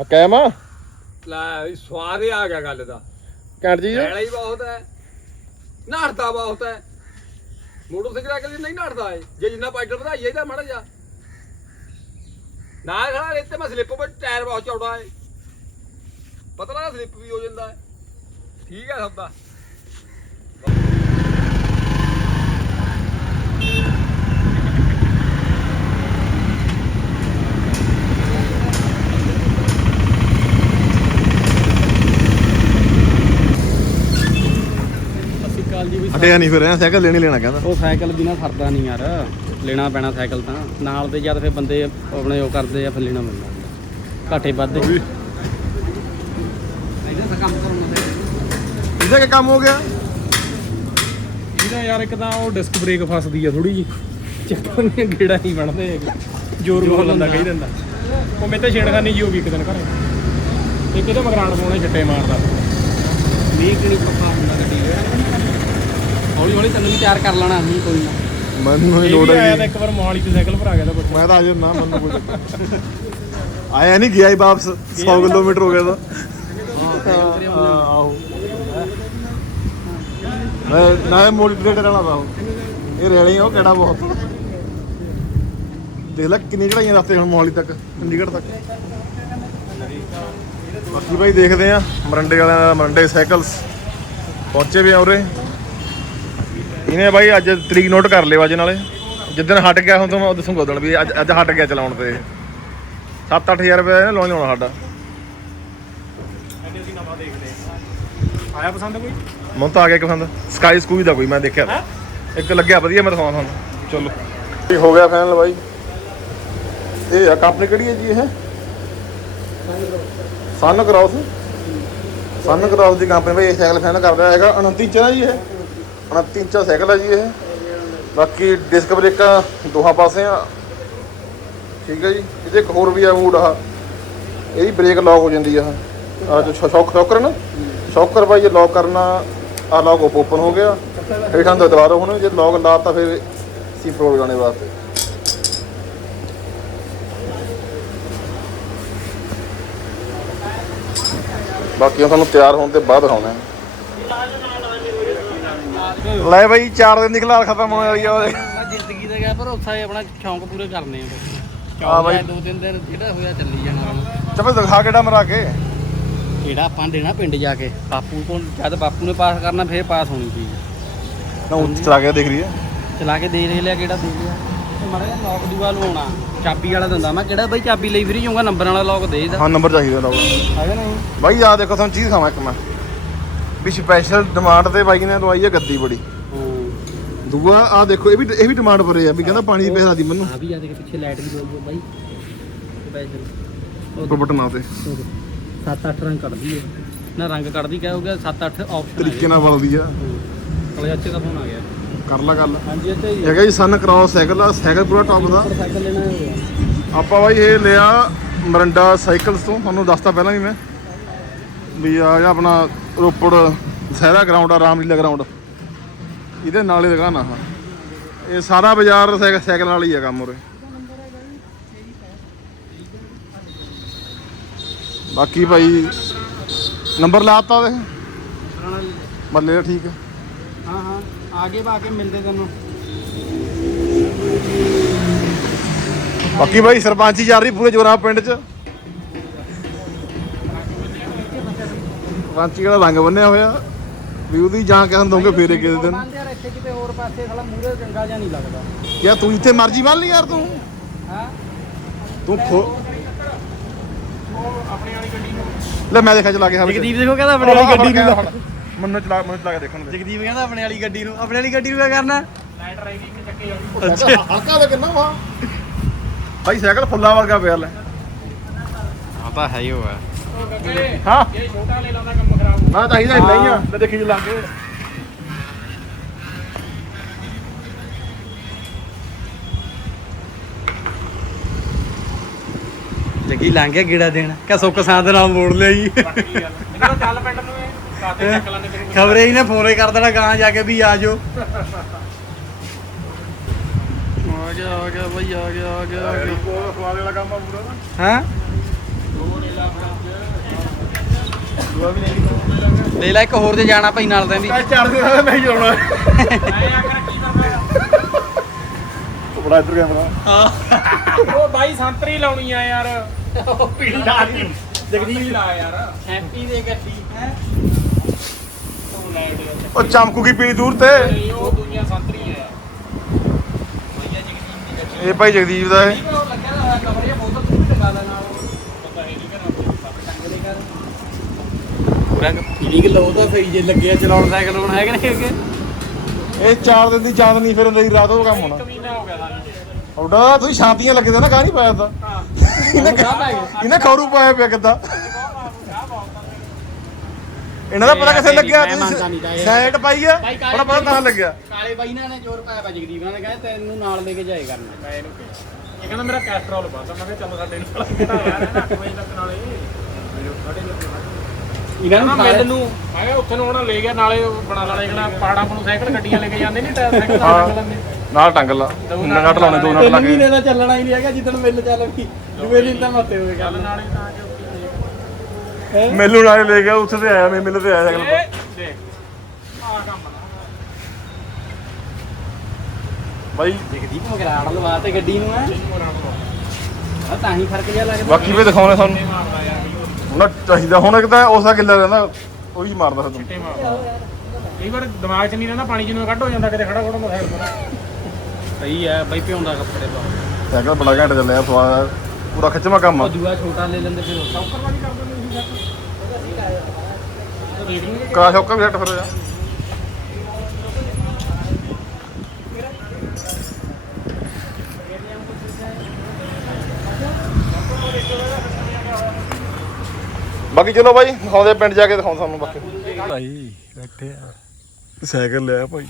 ਆ ਕਾਇਮ ਆ? ਲੈ ਵੀ ਸਵਾਦ ਹੀ ਆ ਗਿਆ ਗੱਲ ਦਾ। ਘੈਂਟ ਜੀ ਲੈਣਾ ਹੀ ਬਹੁਤ ਹੈ। ਨਹਾੜਦਾ ਬਹੁਤ ਹੈ। ਮੋਟਰਸਾਈਕਲ ਨਹੀਂ ਨਹਾੜਦਾ ਏ ਜੇ ਜਿੰਨਾ ਪਾਈਡਰ ਵਧਾਈਏ ਤਾਂ ਮੜਾ ਜਾ ਨਾ ਖੜਾ ਰੇਤੇ ਮੈਂ ਸਲਿੱਪ ਵਿੱਚ ਟਾਇਰ ਬਹੁਤ ਚੌੜਾ ਏ ਪਤਲਾ ਸਲਿੱਪ ਵੀ ਹੋ ਜਾਂਦਾ ਹੈ। ਠੀਕ ਹੈ ਸਭ ਦਾ ਅਸੀਂ ਕਾਲ ਜੀ ਵੀ ਹਟਿਆ ਨਹੀਂ ਫਿਰ ਸਾਈਕਲ ਲੈਣੀ ਲੈਣਾ ਕਹਿੰਦਾ। ਉਹ ਸਾਈਕਲ ਬਿਨਾ ਸਰਦਾ ਨਹੀਂ ਯਾਰ ਲੈਣਾ ਪੈਣਾ ਸਾਈਕਲ ਤਾਂ। ਨਾਲ ਦੇ ਜਦ ਫਿਰ ਬੰਦੇ ਆਪਣੇ ਉਹ ਕਰਦੇ ਆ ਫਿਰ ਲੈਣਾ ਪੈਂਦਾ। ਘਾਟੇ ਵੱਧਦੇ ਇਹਦਾ ਕੰਮ ਕਰਨਾ ਇਹਦਾ ਕੀ ਕੰਮ ਹੋ ਗਿਆ? ਇਹਦਾ ਯਾਰ ਇੱਕ ਤਾਂ ਉਹ ਡਿਸਕ ਬ੍ਰੇਕ ਫਸਦੀ ਆ ਥੋੜੀ ਜੀ ਚੱਕਰ ਨਹੀਂ ਗੇੜਾ ਨਹੀਂ ਬਣਦੇ ਹੈਗੇ। ਜ਼ੋਰ ਬਹੁਤ ਲੰਦਾ ਕਹੀ ਦਿੰਦਾ। ਉਹ ਮੇਰੇ ਤੇ ਛੇੜਖਾਨੀ ਜੀ ਹੋ ਗਈ ਇੱਕ ਦਿਨ ਘਰੇ। ਇੱਕ ਇਹਦੇ ਮਗਰਾਣ ਪਾਉਣੇ ਛੱਟੇ ਮਾਰਦਾ। ਮੀਂਹ ਕਿਣੀ ਪੱਕਾ? ਹੌਲੀ ਹੌਲੀ ਤੈਨੂੰ ਵੀ ਤਿਆਰ ਕਰ ਲੈਣਾ ਅਸੀਂ ਕੋਈ ਨਾ। ਮੈਨੂੰ ਹੀ ਇਹ ਲੋੜ ਹੈ ਇੱਕ ਵਾਰ ਮੋਹਾਲੀ ਤੇ ਸਾਈਕਲ ਭਰਾ ਗਿਆ ਤਾਂ ਪੁੱਛ। ਮੈਂ ਤਾਂ ਅਜੇ ਨਾ ਮੈਨੂੰ ਕੋਈ ਆਇਆ ਨਹੀਂ ਗਿਆ ਹੀ ਵਾਪਸ 100 ਕਿਲੋਮੀਟਰ ਹੋ ਗਿਆ ਤਾਂ। ਹਾਂ, ਆਹੋ। ਮੈਂ ਨਾ ਮੋਟੀਵੇਟਰ ਵਾਲਾ ਦਾ ਉਹ ਇਹ ਰੇਲੇ ਉਹ ਕਿਹੜਾ ਬਹੁਤ। ਦੇਖ ਲੈ ਕਿੰਨੀ ਚੜਾਈਆਂ ਰਸਤੇ ਹੁਣ ਮੋਹਾਲੀ ਤੱਕ ਚੰਡੀਗੜ੍ਹ ਤੱਕ। ਬਾਕੀ ਭਾਈ ਦੇਖਦੇ ਆ ਮਰੰਡੇ ਵਾਲਿਆਂ ਦਾ ਮਰੰਡੇ ਸਾਈਕਲਸ। ਪਹੁੰਚੇ ਵੀ ਆ ਉਰੇ। ਇਹਨੇ ਬਾਈ ਅੱਜ ਤਰੀਕ ਨੋਟ ਕਰ ਲਿਓ ਅੱਜ ਨਾਲੇ। ਜਿੱਦਣ ਹਟ ਗਿਆ ਹੁਣ ਤਾਂ ਮੈਂ ਦੱਸੂਗਾ ਉਦੋਂ ਵੀ ਅੱਜ ਅੱਜ ਹਟ ਗਿਆ ਚਲਾਉਣ ਤੇ। 7-8000 ਰੁਪਏ ਇਹਨੇ ਲੋਨ ਲਾਉਣਾ ਸਾਡਾ। ਅਸੀਂ ਨਵਾਂ ਦੇਖਦੇ ਆਇਆ ਪਸੰਦ ਕੋਈ? ਮੈਨੂੰ ਤਾਂ ਆ ਗਿਆ ਇੱਕ ਪਸੰਦ। ਸਕਾਈ ਸਕੂਈ ਦਾ ਕੋਈ ਮੈਂ ਦੇਖਿਆ। ਇੱਕ ਲੱਗਿਆ ਵਧੀਆ ਮੈਂ ਦਿਖਾਉਣਾ ਤੁਹਾਨੂੰ ਚਲੋ। ਇਹ ਹੋ ਗਿਆ ਫਾਈਨਲ ਬਾਈ। ਇਹ ਆ ਕੰਪਨੀ ਕਿਹੜੀ ਹੈ ਜੀ ਇਹ। ਸਨ ਕਰਾਉਸ ਸਨ ਕਰਾਉਸ ਦੀ ਕੰਪਨੀ ਬਾਈ ਇਹ ਸਾਈਕਲ ਫਾਈਨਲ ਕਰਦਾ ਹੈਗਾ। 29 ਚ ਨਾ ਜੀ ਇਹ। 29 ਇੰਚ ਸਾਈਕਲ ਹੈ ਜੀ ਇਹ। ਬਾਕੀ ਡਿਸਕ ਬ੍ਰੇਕਾਂ ਦੋਹਾਂ ਪਾਸੇ ਆ ਠੀਕ ਹੈ ਜੀ। ਇਹਦੇ ਇੱਕ ਹੋਰ ਵੀ ਆ ਮੂਡ ਆ। ਇਹਦੀ ਬ੍ਰੇਕ ਲੌਕ ਹੋ ਜਾਂਦੀ ਆ। ਆ ਜੋ ਸ਼ੌਕ ਸ਼ੌਕਰ ਨਾ ਸ਼ੌਕਰ ਬਾਈ ਜੇ ਲੌਕ ਕਰਨਾ, ਆ ਲੌਕ ਓਪਨ ਹੋ ਗਿਆ। ਹੇਠਾਂ ਤੋਂ ਦੁਬਾਰਾ ਹੁਣ ਜੇ ਲੌਕ ਲਾਤਾ ਫਿਰ ਸੀ ਪ੍ਰੋ ਜਾਣੇ ਵਾਸਤੇ। ਬਾਕੀ ਉਹ ਤੁਹਾਨੂੰ ਤਿਆਰ ਹੋਣ ਤੇ ਬਾਅਦ ਦਿਖਾਉਣਾ ਹੈ। ਲੈ ਬਾਈ 4 ਦਿਨ ਦੀ ਖਲਾਲ ਖਤਮ ਹੋਣ ਵਾਲੀ ਆ ਉਹਦੇ। ਮੈਂ ਜ਼ਿੰਦਗੀ ਦਾ ਗਿਆ ਪਰ ਉੱਥੇ ਆਪਣਾ ਸ਼ੌਂਕ ਪੂਰੇ ਕਰਨੇ ਆ ਹਾਂ ਬਾਈ। ਦੋ ਤਿੰਨ ਦਿਨ ਜਿਹੜਾ ਹੋਇਆ ਚੱਲੀ ਜਾਣਾ ਚੱਪੇ ਦਿਖਾ ਕਿਹੜਾ ਮਰਾ ਕੇ। ਕਿਹੜਾ ਆਪਾਂ ਦੇਣਾ ਪਿੰਡ ਜਾ ਕੇ। ਬਾਪੂ ਕੋਲ ਜਦ ਬਾਪੂ ਨੇ ਪਾਸ ਕਰਨਾ ਫੇਰ ਪਾਸ ਹੋਣੀ ਚੀਜ਼। ਨਾ ਉੱਥੇ ਚਲਾ ਕੇ ਦੇਖ ਰਹੀ ਹੈ। ਚਲਾ ਕੇ ਦੇਖ ਲਿਆ ਕਿਹੜਾ ਦੇਖ ਲਿਆ। ਮੜਾ ਜਿਹਾ ਲੋਕ ਦੂਆ ਲਵਾਉਣਾ। ਚਾਬੀ ਵਾਲਾ ਦਿੰਦਾ ਮੈਂ ਕਿਹੜਾ ਬਈ ਚਾਬੀ ਲਈ ਫਿਰੀ ਜਾਊਂਗਾ ਨੰਬਰ ਵਾਲਾ ਲੋਕ ਦੇ ਦਾ ਹਾਂ ਨੰਬਰ ਚਾਹੀਦਾ ਲਓ ਹੈਗਾ ਨਹੀਂ ਬਾਈ ਆ ਦੇਖੋ ਤੁਹਾਨੂੰ ਚੀਜ਼ ਖਾਵਾਂ ਇੱਕ ਮੈਂ। ਵੀ ਸਪੈਸ਼ਲ ਡਿਮਾਂਡ ਤੇ ਬਾਈ ਨੇ ਲਵਾਈ ਹੈ ਗੱਦੀ ਬੜੀ। ਦੂਆ ਆ ਦੇਖੋ ਇਹ ਵੀ ਇਹ ਵੀ ਡਿਮਾਂਡ ਪਰੇ ਆ ਵੀ ਕਹਿੰਦਾ ਪਾਣੀ ਦੀ ਪੈਸਾ ਦੀ ਮੈਨੂੰ। ਆ ਵੀ ਆ ਦੇਖ ਪਿੱਛੇ ਲਾਈਟ ਵੀ ਜੋਲਦੀ ਬਾਈ। ਸਪੈਸ਼ਲ ਉੱਪਰ ਬਟਨ ਆ ਤੇ 7-8 ਰੰਗ ਕੱਢਦੀ ਹੈ ਨਾ ਰੰਗ ਕੱਢਦੀ ਕਿਆ ਹੋ ਗਿਆ 7-8 ਆਪਸ਼ਨ ਤਰੀਕੇ ਨਾਲ ਬਲਦੀ ਆ। ਕਲੇ ਅੱਛੇ ਦਾ ਫੋਨ ਆ ਗਿਆ। ਕਰ ਲਾ ਗੱਲ। ਹਾਂਜੀ ਅੱਛਾ ਜੀ। ਹੈਗਾ ਜੀ ਸਨ ਕ੍ਰਾਸ ਸਾਈਕਲ ਆ ਸਾਈਕਲ ਪੂਰਾ ਟੌਪ ਦਾ। ਸਾਈਕਲ ਲੈਣਾ ਆਪਾਂ ਬਾਈ ਇਹ ਲਿਆ ਮਰੰਡਾ ਸਾਈਕਲਸ ਤੋਂ ਤੁਹਾਨੂੰ ਦੱਸਤਾ ਪਹਿਲਾਂ ਵੀ ਮੈਂ। ਵੀ ਆ ਆਪਣਾ ਰੋਪੜ ਸਹਿਰਾ ਗਰਾਊਂਡ ਆ ਰਾਮਲੀਲਾ ਗਰਾਊਂਡ ਇਹਦੇ ਨਾਲ ਹੀ ਦੁਕਾਨ ਆ। ਇਹ ਸਾਰਾ ਬਾਜ਼ਾਰ ਸਾਈਕਲ ਨਾਲ ਹੀ ਆ ਕੰਮ ਉਰੇ। ਬਾਕੀ ਭਾਈ ਨੰਬਰ ਲਾਤਾ ਉਹਦੇ? ਬੱਲੇ ਦਾ ਠੀਕ ਹੈ ਹਾਂ। ਆਗੇ ਬਾ ਕੇ ਮਿਲਦੇ ਤੈਨੂੰ। ਬਾਕੀ ਭਾਈ ਸਰਪੰਚੀ ਚੱਲ ਰਹੀ ਪੂਰੇ ਜੋਰਾਂ ਪਿੰਡ 'ਚ। ਸਰਪੰਚੀ ਦਾ ਰੰਗ ਬੰਨਿਆ ਹੋਇਆ। ਵੀ ਉਹਦੀ ਜਾਂ ਕਹਿਣ ਦੋਗੇ ਫੇਰੇ ਕਿਸੇ ਦਿਨ। ਬੰਦ ਯਾਰ ਇੱਥੇ ਕਿਤੇ ਹੋਰ ਪਾਸੇ ਸਾਲਾ ਮੂਰੇ ਚੰਗਾ ਜਿਹਾ ਨਹੀਂ ਲੱਗਦਾ। ਯਾ ਤੂੰ ਇੱਥੇ ਮਰਜ਼ੀ ਬੰਨ ਲਈ ਯਾਰ ਤੂੰ। ਹਾਂ? ਤੂੰ ਖੋ ਲੈ ਮੈਂ ਦੇਖਾ ਚਲਾ ਕੇ ਹਾਂ ਜਗਦੀਪ ਦੇਖੋ ਕਹਿੰਦਾ ਆਪਣੇ ਵਾਲੀ ਗੱਡੀ ਨੂੰ। ਮੈਨੂੰ ਚਲਾ ਮੈਨੂੰ ਚਲਾ ਕੇ ਦੇਖਣ ਦੇ। ਜਗਦੀਪ ਕਹਿੰਦਾ ਆਪਣੇ ਵਾਲੀ ਗੱਡੀ ਨੂੰ। ਆਪਣੇ ਵਾਲੀ ਗੱਡੀ ਨੂੰ ਕੀ ਕਰਨਾ? ਅੱਛਾ। ਹਲਕਾ ਦਾ ਕਿੰਨਾ ਵਾ। ਭਾਈ ਸਾਈਕਲ ਫੁੱਲਾ ਵਰਗਾ ਪਿਆ ਲੈ। ਹਾਂ ਤਾਂ ਹੈ ਹੀ ਹੋਇਆ ਹਾਂ। ਇਹ ਛੋਟਾ ਲੈ ਲਾਉਂਦਾ ਕੰਮ ਖਰਾਬ। ਨਾ ਚਾਹੀਦਾ ਨਹੀਂ ਆ। ਲੈ ਦੇਖੀ ਚਲਾ ਕੇ ਲੱਗੀ ਲੰਘ ਗਿਆ ਗੇੜਾ ਦੇਣ। ਕਾ ਸੁੱਕ ਸਾਂਦ ਨਾਲ ਮੋੜ ਲਿਆ ਜੀ। ਇਹਨਾਂ ਚੱਲ ਪਿੰਡ ਨੂੰ ਇਹ ਕਾਤੇ ਚੱਕ ਲੈਣੇ ਤੈਨੂੰ ਖਬਰੇ ਇਹਨੇ ਫੋਨੇ ਕਰ ਦੇਣਾ ਗਾਂ ਜਾ ਕੇ ਵੀ ਆ ਜਾਓ। ਆ ਗਿਆ ਆ ਗਿਆ ਬਈ ਆ ਗਿਆ ਆ ਗਿਆ ਆ ਗਿਆ। ਕੰਮ ਪੂਰਾ। ਹਾਂ ਦੋ ਲੈ ਲਾ ਆਪਣਾ ਲੈ ਲੈ ਇੱਕ ਹੋਰ ਜੇ ਜਾਣਾ ਭਾਈ ਨਾਲ ਤੈਨੂੰ ਵੀ। ਚਾਰ ਦਿਨ ਦਾ ਨਹੀਂ ਆਉਣਾ ਮੈਂ ਆਖਰ ਕੀ ਕਰਦਾ ਬੜਾ ਇੱਧਰ ਕੈਮਰਾ ਉਹ ਬਾਈ ਸੰਤਰੀ ਲਾਉਣੀ ਆ ਯਾਰ। ਪੀੜੀ ਲਾ ਦੀ ਜਗਦੀਪ ਲਾ ਯਾਰ। ਹੈਪੀ ਦੇ ਗੱਡੀ ਹੈ। ਉਹ ਲੈ ਦੇ ਉਹ ਚਮਕੂਗੀ ਪੀਲੀ ਦੂਰ ਤੇ? ਨਹੀਂ, ਉਹ ਦੁਨੀਆ ਸੰਤਰੀ ਹੈ। ਭਈਆ ਜਗਦੀਪ ਦੀ ਗੱਡੀ ਇਹ ਭਾਈ ਜਗਦੀਪ ਦਾ ਹੈ। ਉਹ ਲੱਗਿਆ ਹੋਇਆ ਕਵਰ ਇਹ ਬੋਤਲ ਤੂੰ ਵੀ ਲਗਾ ਲੈ ਨਾਲ ਪਤਾ ਨਹੀਂ ਘਰ ਟੰਗ ਦੇ ਕਰ ਪੂਰਾ ਕਿਲੋ ਉਹ ਤਾਂ ਸਹੀ ਜੇ ਲੱਗਿਆ ਚਲਾਉਣ ਸਾਈਕਲ ਹੁਣ ਹੈ ਕਿ ਨਹੀਂ ਹੈਗੇ ਇਹ ਚਾਰ ਦਿਨ ਦੀ ਚਾਂਦ ਨਹੀਂ ਫਿਰ ਹੀ ਰਾਤ ਉਹ ਕੰਮ ਹੋਣਾ। ਕਮੀਨਾ ਹੋ ਗਿਆ ਸਾਨੂੰ ਉਹਦਾ ਤੁਸੀਂ ਸ਼ਾਂਤੀਆਂ ਲੱਗਦੇ ਨਾ ਕਾ ਨਹੀਂ ਪਾਇਆ ਤਾਂ। ਇਹਨੇ ਇਹਨੇ ਖੌਰੂ ਪਾਇਆ ਪਿਆ ਕਿੱਦਾਂ? ਇਹਨਾਂ ਦਾ ਪਤਾ ਕਿੱਥੇ ਲੱਗਿਆ। ਸਾਈਡ ਪਾਈ ਆ ਬੜਾ ਪਤਾ ਤਾਂ ਲੱਗਿਆ। ਕਾਲੇ ਬਾਈ ਨਾਲ ਨੇ ਜ਼ੋਰ ਪਾਇਆ ਵਾ ਜਗਦੀਪ ਨਾਲ ਨੇ ਕਹਿੰਦੇ ਤੈਨੂੰ ਨਾਲ ਲੈ ਕੇ ਜਾਏ ਕਰਨਾ। ਮੈਂ ਇਹਨੂੰ ਕਿਹਾ। ਇਹ ਕਹਿੰਦਾ ਮੇਰਾ ਕੈਸਟਰੋਲ ਵੱਧਦਾ ਮੈਂ ਕਿਹਾ ਚੱਲ ਸਾਡੇ ਨਾਲ। ਕਿਹੜਾ ਯਾਰ ਇਹਨਾਂ ਕੋਈ ਲੱਗ ਨਾਲੇ ਸਾਡੇ ਲੱਗ ਇਹਨਾਂ ਨਾ ਮਿਲ ਨੂੰ। ਮੈਂ ਕਿਹਾ ਉੱਥੇ ਨੂੰ ਉਹਨਾਂ ਲੈ ਗਿਆ ਨਾਲੇ ਉਹ ਬਣਾ ਲਾ ਲੈਣਾ ਪਹਾੜਾਂ ਨੂੰ ਸਾਈਕਲ ਗੱਡੀਆਂ ਲੈ ਕੇ ਜਾਂਦੇ ਨਹੀਂ ਟਾਇਰ ਸਾਈਕਲ ਨਾਲ। ਲੈਂਦੇ। ਨਾਲ ਟੰਗ ਲਾ। ਨਟ ਲਾਉਣੇ ਦੋ ਨਟ ਤਿੰਨ ਲੱਗੇ ਮਹੀਨੇ ਦਾ ਚੱਲਣਾ ਹੀ ਨਹੀਂ ਹੈਗਾ ਜਿੱਦਣ ਮਿਲ ਚੱਲ ਵੀ ਦੂਏ ਦਿਨ ਤਾਂ ਮੱਤੇ ਹੋਏ ਗੱਲ ਨਾਲੇ ਤਾਂ ਜੋ ਮੈਨੂੰ ਨਾਲ ਲੈ ਗਿਆ ਉੱਥੇ ਤੇ ਆਇਆ ਮੈਂ ਮਿਲ ਤੇ ਆਇਆ ਸਾਈਕਲ ਦੇਖ ਆ ਕੰਮ ਬਾਈ। ਜਗਦੀਪ ਮਗਰਾੜ ਲਵਾ ਤੇ ਗੱਡੀ ਨੂੰ ਆ ਤਾਂ ਹੀ ਫ਼ਰਕ ਜਿਹਾ ਲੱਗਦਾ। ਬਾਕੀ ਵੀ ਦਿਖਾਉਣੇ ਉਹ ਉਹਨਾਂ ਚਾਹੀਦਾ ਹੁਣ ਇੱਕ ਤਾਂ ਉਸਾ ਕਿੱਲਾ ਰਹਿੰਦਾ ਉਹੀ ਮਾਰਦਾ ਫਿਰ ਚਿੱਟੇ ਮਾਰਦਾ। ਕਈ ਵਾਰ ਦਿਮਾਗ 'ਚ ਨਹੀਂ ਰਹਿੰਦਾ ਪਾਣੀ ਜਿਹਨੂੰ ਕੱਢ ਹੋ ਜਾਂਦਾ ਕਿਤੇ ਖੜਾ ਖੜਾ ਸਾਈਡ ਪਰ ਸਹੀ ਹੈ ਬਾਈ ਪਿਉਂਦਾ ਕੱਪੜੇ ਪਾ। ਸਾਈਕਲ ਬੜਾ ਘੰਟੇ ਚੱਲਿਆ ਸਵਾਦ ਪੂਰਾ ਖਿੱਚਵਾ ਕੰਮ ਆ। ਉਹ ਦੂਆ ਛੋਟਾ ਲੈ ਲੈਂਦੇ ਫਿਰ ਚੌਕਰ ਵਾਲੀ ਕਰ ਦਿੰਦੇ ਤੁਸੀਂ ਰੇਡਿੰਗ ਕਾ ਸ਼ੌਕਾ ਵੀ ਹਟ ਫਿਰ ਜਾ ਬਾਕੀ ਚਲੋ ਬਾਈ ਦਿਖਾਉਂਦੇ ਪਿੰਡ ਜਾ ਕੇ ਦਿਖਾਉਂ ਤੁਹਾਨੂੰ ਬਾਕੀ। ਭਾਈ ਬੈਠੇ ਆ। ਸਾਈਕਲ ਲਿਆ ਭਾਈ।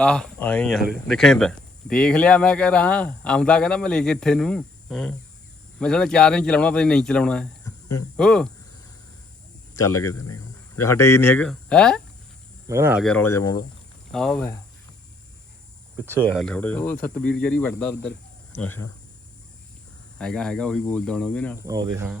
ਆਹ ਆਏ ਯਾਰ ਦੇਖੇ ਤਾਂ? ਦੇਖ ਲਿਆ ਮੈਂ ਕਹਿ ਰਹਾ ਆਉਂਦਾ ਕਹਿੰਦਾ ਮੈਂ ਲੈ ਕੇ ਇੱਥੇ ਨੂੰ। ਮੈਂ ਚਲੋ ਚਾਰ ਦਿਨ ਚਲਾਉਣਾ ਪਤਾ ਨਹੀਂ ਚਲਾਉਣਾ ਹੈ। ਚੱਲ ਕਿਤੇ ਨਹੀਂ। ਜੇ ਹਟੇ ਹੀ ਨਹੀਂ ਹੈਗਾ। ਹੈ? ਮੈਂ ਆ ਗਿਆ ਰੌਲਾ ਜਮਾਉਂਦਾ ਆਓ ਵੇ। ਪਿੱਛੇ ਆ ਥੋੜਾ ਜਿਹਾ। ਉਹ ਸਤਬੀਰ ਜਰੀ ਵੜਦਾ ਉਧਰ। ਅੱਛਾ। ਹੈਗਾ ਹੈਗਾ ਉਹੀ ਬੋਲਦਾ ਹੁਣ ਉਹਦੇ ਨਾਲ। ਆਉਦੇ ਹਾਂ।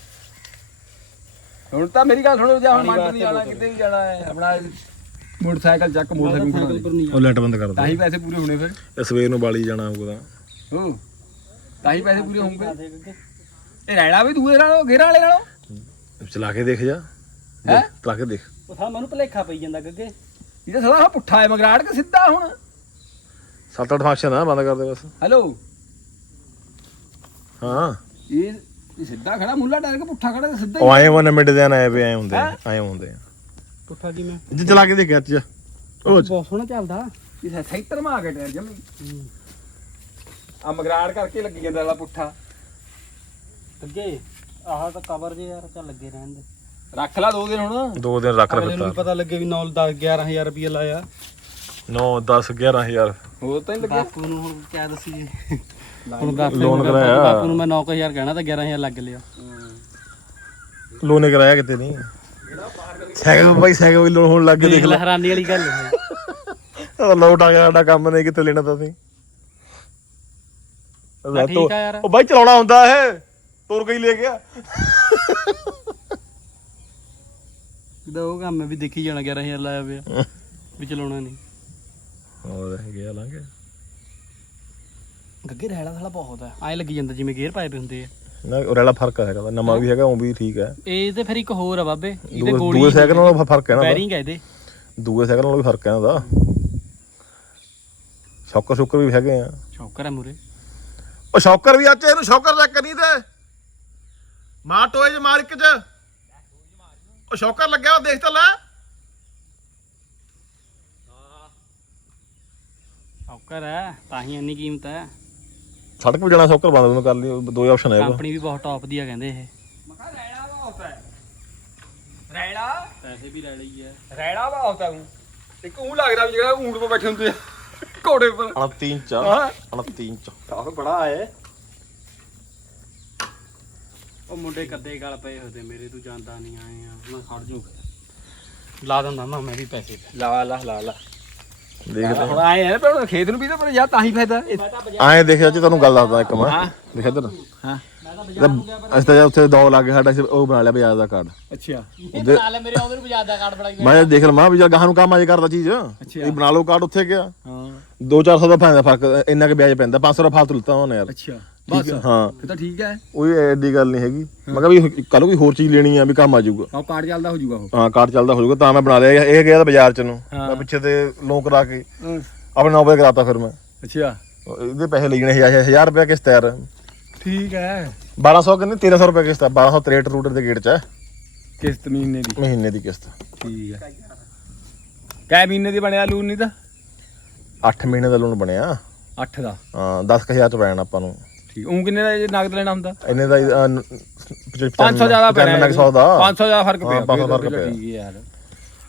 ਹੁਣ ਤਾਂ ਮੇਰੀ ਗੱਲ ਸੁਣੋ ਜਾਂ ਹੁਣ ਮੰਡ ਨਹੀਂ ਜਾਣਾ ਕਿਤੇ ਵੀ ਜਾਣਾ ਹੈ ਆਪਣਾ ਮੋਟਰਸਾਈਕਲ ਚੱਕ ਮੋਟਰਸਾਈਕਲ ਦੇ। ਨਹੀਂ ਉਹ ਲਾਈਟ ਬੰਦ ਕਰ ਤਾਂ ਹੀ ਪੈਸੇ ਪੂਰੇ ਹੋਣੇ ਫਿਰ। ਇਹ ਸਵੇਰ ਨੂੰ ਬਾਲੀ ਜਾਣਾ ਹੋਊਗਾ। ਹੋ ਤਾਂ ਹੀ ਪੈਸੇ ਪੂਰੇ ਹੋਣਗੇ ਦੇ ਇਹ ਰਹਿਣਾ ਵੀ ਦੂਏ ਨਾਲੋਂ ਘੇਰਾ ਵਾਲੇ ਨਾਲੋਂ। ਤਾਂ ਚਲਾ ਕੇ ਦੇਖ ਜਾ। ਹੈਂ? ਚਲਾ ਕੇ ਦੇਖ। ਉਹ ਥਾ ਮੈਨੂੰ ਭਲੇਖਾ ਪਈ ਜਾਂਦਾ ਗੱਗੇ। ਇਹ ਤਾਂ ਸਾਲਾ ਪੁੱਠਾ ਹੈ ਮਗਰਾੜ ਕੇ ਸਿੱਧਾ ਹੁਣ। ਸੱਤ ਅੱਠ ਫੰਕਸ਼ਨ ਆ ਬੰਦ ਕਰ ਦੇ ਬਸ। ਹੈਲੋ। ਹਾਂ। ਇਹ ਇਹ ਸਿੱਧਾ ਖੜਾ ਮੁੱਲਾ ਡਰ ਕੇ ਪੁੱਠਾ ਖੜਾ ਤੇ ਸਿੱਧਾ ਉਹ ਆਏ ਵਨ ਮਿੰਟ ਦੇ ਆਏ ਵੇ ਆਏ ਹੁੰਦੇ ਆ? ਆਏ ਹੁੰਦੇ ਆ। ਪੁੱਠਾ ਕੀ ਮੈਂ? ਜੇ ਚਲਾ ਕੇ ਦੇਖਿਆ ਅੱਜ ਉਹ ਚ। ਬਹੁਤ ਸੋਹਣਾ ਚੱਲਦਾ। ਇਹ ਸੈਂਟਰ ਮਾ ਕੇ ਟਾਇਰ ਜਮੀ। ਆ ਮਗਰਾੜ ਕਰਕੇ ਲੱਗੀ ਜਾਂਦਾ ਵਾਲਾ ਪੁੱਠਾ। ਅੱਗੇ ਆਹ ਤਾਂ ਕਵਰ ਜੇ ਯਾਰ ਚੱਲ ਲੱਗੇ ਰਹਿਣ ਦੇ। ਰੱਖ ਲਾ ਦੋ ਦਿਨ ਹੁਣ। ਦੋ ਦਿਨ ਰੱਖ ਅਗਲੇ ਨੂੰ ਵੀ ਰੱਖਤਾ ਪਤਾ ਲੱਗੇ ਵੀ 9 10 11000 ਰੁਪਏ ਲਾਇਆ। 9 10 11000 ਹੋਰ ਤਾਂ ਨਹੀਂ ਲੱਗਿਆ? ਬਾਪੂ ਨੂੰ ਹੁਣ ਕਿਆ ਦੱਸੀਏ। ਹੁਣ ਬਾਪੂ ਲੋਨ ਨੂੰ ਕਰਾਇਆ। ਬਾਪੂ ਨੂੰ ਮੈਂ 9000 ਕਹਿਣਾ ਤਾਂ 11000 ਲੱਗ ਲਿਆ ਲੋਨੇ ਕਰਾਇਆ ਕਿਤੇ ਨਹੀਂ। ਸਾਈਕਲ ਬਾਈ ਸਾਈਕਲ ਵੀ ਲੋਨ ਹੋਣ ਲੱਗ ਗਏ ਦੇਖ ਲੈ ਹੈਰਾਨੀ ਵਾਲੀ ਗੱਲ ਹੈ ਉਹ ਲੋਟ ਆ ਗਿਆ ਸਾਡਾ ਕੰਮ ਨਹੀਂ ਕਿਤੇ ਲੈਣਾ ਤਾਂ ਸੀ ਤਾਂ ਠੀਕ ਆ ਯਾਰ। ਉਹ ਬਾਈ ਚਲਾਉਣਾ ਹੁੰਦਾ ਇਹ। ਤੁਰ ਗਈ ਲੈ ਗਿਆ। ਇਹਦਾ ਉਹ ਕੰਮ ਹੈ ਵੀ ਦੇਖੀ ਜਾਣਾ 11000 ਲਾਇਆ ਪਿਆ। ਵੀ ਚਲਾਉਣਾ ਨਹੀਂ। ਹੋਰ ਗਿਆ ਲਾਂਗੇ। ਗੱਗੇ ਰਹਿਲਾ ਸਾਲਾ ਬਹੁਤ ਹੈ ਐ ਲੱਗੀ ਜਾਂਦਾ ਜਿਵੇਂ ਗੇਅਰ ਪਾਏ ਪਏ ਹੁੰਦੇ ਆ। ਨਾ ਉਹਦਾ ਫ਼ਰਕ ਹੈਗਾ ਨਵਾਂ ਵੀ ਹੈਗਾ ਉਹ ਵੀ ਠੀਕ ਹੈ ਇਹ ਤੇ ਫਿਰ ਇੱਕ ਹੋਰ ਆ ਬਾਬੇ ਇਹਦੇ ਦੂਏ ਗੋਲੀ ਦੂਏ ਸਾਈਕਲ ਨਾਲੋਂ ਫ਼ਰਕ ਹੈ ਨਾ ਉਹਦਾ। ਬੈਰਿੰਗ ਹੈ ਇਹਦੇ। ਦੂਏ ਸਾਈਕਲ ਨਾਲੋਂ ਵੀ ਫ਼ਰਕ ਹੈ ਉਹਦਾ। ਸ਼ੌਕਰ ਸ਼ੁਕਰ ਵੀ ਹੈਗੇ ਆ। ਸ਼ੌਕਰ ਹੈ ਮੂਰੇ। ਉਹ ਸ਼ੌਕਰ ਵੀ ਅੱਜ ਇਹਨੂੰ ਸ਼ੌਕਰ ਚੈੱਕ ਕਰੀ ਤੇ। ਮਾਰ ਟੋਏ ਚ ਮਾਰ ਇੱਕ ਚ। ਉਹ ਸ਼ੌਕਰ ਲੱਗਿਆ ਉਹ ਦੇਖ ਤਾਂ ਲੈ। ਸ਼ੌਕਰ ਹੈ ਤਾਂ ਹੀ ਇੰਨੀ ਕੀਮਤ ਹੈ ਸੜਕ 'ਤੇ ਜਾਣਾ ਸ਼ੌਕਰ ਬੰਦ ਉਹਨੂੰ ਕਰ ਲਈ ਉਹ ਦੋ ਆਪਸ਼ਨ ਹੈ ਕੰਪਨੀ ਵੀ ਬਹੁਤ ਟੌਪ ਦੀ ਆ ਕਹਿੰਦੇ ਇਹ। ਰੈੜਾ ਪੈਸੇ ਵੀ ਲੈ ਲਈ ਹੈ ਰੈੜਾ ਵਾ ਹੁੰਦਾ ਹੂੰ ਇੱਕ ਉਹ ਲੱਗਦਾ ਵੀ ਜਿਹੜਾ ਊਂਟ 'ਤੇ ਬੈਠੇ ਹੁੰਦੇ ਆ ਘੋੜੇ ਪਰ 29 ਇੰਚ ਹਾਂ। 29 ਇੰਚ ਬੜਾ ਹੈ। ਉਹ ਮੁੰਡੇ ਕੱਦੇ ਗਲ ਪਏ ਹੋਦੇ ਮੇਰੇ ਤੂੰ ਜਾਂਦਾ ਨਹੀਂ ਆਏ ਆ। ਮੈਂ ਖੜ ਜੂ। ਲਾ ਦਿੰਦਾ ਨਾ ਮੈਂ ਵੀ ਪੈਸੇ। ਲਾ ਲਾ ਲਾ ਲਾ। ਦੇਖਦੇ ਹੁਣ ਆਏ ਆ ਪਰ ਖੇਤ ਨੂੰ ਵੀ ਤਾਂ ਪਰ ਯਾਰ ਤਾਂ ਹੀ ਫਾਇਦਾ। ਆਏ ਦੇਖਿਆ ਜੀ ਤੁਹਾਨੂੰ ਗੱਲ ਦੱਸਦਾ ਇੱਕ ਮੈਂ। ਦੇਖ ਇੱਧਰ। ਹਾਂ। ਅਸੀਂ ਤਾਂ ਉੱਥੇ ਦੋ ਲੱਗ ਗਿਆ ਸਾਡਾ ਅਸੀਂ ਉਹ ਬਣਾ ਲਿਆ ਬਜਾਜ ਦਾ ਕਾਰਡ। ਅੱਛਾ। ਇਹ ਬਣਾ ਲੈ ਮੇਰੇ ਆਉਂਦੇ ਨੂੰ ਬਜਾਜ ਦਾ ਕਾਰਡ ਫੜਾਈ ਮੈਂ ਦੇਖ ਲਵਾਂ ਵੀ ਜਦ ਗਾਹਾਂ ਨੂੰ ਕੰਮ ਆਜੇ ਕਰਦਾ ਚੀਜ਼। ਇਹ ਬਣਾ ਲਓ ਕਾਰਡ ਉੱਥੇ ਗਿਆ ਹਾਂ। 2-400 ਦਾ ਫਾਇਦਾ ਫ਼ਰਕ ਇੰਨਾ ਕਿ ਵਿਆਜ ਪੈਂਦਾ 500 ਦਾ ਫਾਲਤੂ ਲਿੱਤਾ ਉਹਨੇ ਯਾਰ। ਅੱਛਾ। ਠੀਕ ਹੈ, ਹਾਂ। ਇਹ ਤਾਂ ਠੀਕ ਹੈ। ਕੋਈ ਐਡੀ ਗੱਲ ਨਹੀਂ ਹੈਗੀ। ਮੈਂ ਕਿਹਾ ਵੀ ਕੱਲ ਕੋਈ ਹੋਰ ਚੀਜ਼ ਲੈਣੀ ਆ ਵੀ ਕੰਮ ਆ ਜਾਊਗਾ। ਆਹ ਕਾਰਡ ਚੱਲਦਾ ਹੋ ਜਾਊਗਾ ਉਹ। ਹਾਂ ਕਾਰਡ ਚੱਲਦਾ ਹੋ ਜਾਊਗਾ ਤਾਂ ਮੈਂ ਬਣਾ ਲਿਆ। ਇਹ ਗਿਆ ਤਾਂ ਬਾਜ਼ਾਰ ਚ ਨੂੰ। ਹਾਂ। ਮੈਂ ਪਿੱਛੇ ਤੇ ਲੋਨ ਕਰਾ ਕੇ। ਹਾਂ। ਆਪਣੇ 9 ਵਜੇ ਕਰਾਤਾ ਫਿਰ ਮੈਂ। ਅੱਛਾ। ਇਹਦੇ ਪੈਸੇ ਲੈਣੇ 1000 ਰੁਪਏ ਕਿਸ਼ਤ ਯਾਰ। ਠੀਕ ਹੈ। 1200 ਕਿੰਨੇ 1300 ਰੁਪਏ ਕਿਸ਼ਤ ਆ। 1263 ਰੂਟਰ ਦੇ ਗੇਟ ਚ ਹੈ। ਕਿਸ਼ਤ ਮਹੀਨੇ ਦੀ। ਮਹੀਨੇ ਦੀ ਕਿਸ਼ਤ। ਠੀਕ ਹੈ। ਕੈ ਮਹੀਨੇ ਦੀ ਬਣਿਆ ਲੂਨ ਨਹੀਂ ਤਾਂ 8 ਮਹੀਨੇ ਦਾ ਲੋਨ ਬਣਿਆ। 8 ਦਾ। ਹਾਂ 10000 ਚ ਪੈਣਾ ਆਪਾਂ ਨੂੰ। ਠੀਕ ਉਹ ਕਿੰਨੇ ਦਾ ਇਹ ਨਗਦ ਲੈਣਾ ਹੁੰਦਾ? ਇੰਨੇ ਦਾ 500 ਜ਼ਿਆਦਾ ਪਿਆ 9500 ਦਾ 500 ਜ਼ਿਆਦਾ ਫ਼ਰਕ ਪਿਆ। ਹਾਂ, 500 ਫਿਰ ਤਾਂ ਫ਼ਰਕ ਪਿਆ। ਠੀਕ ਹੈ ਯਾਰ।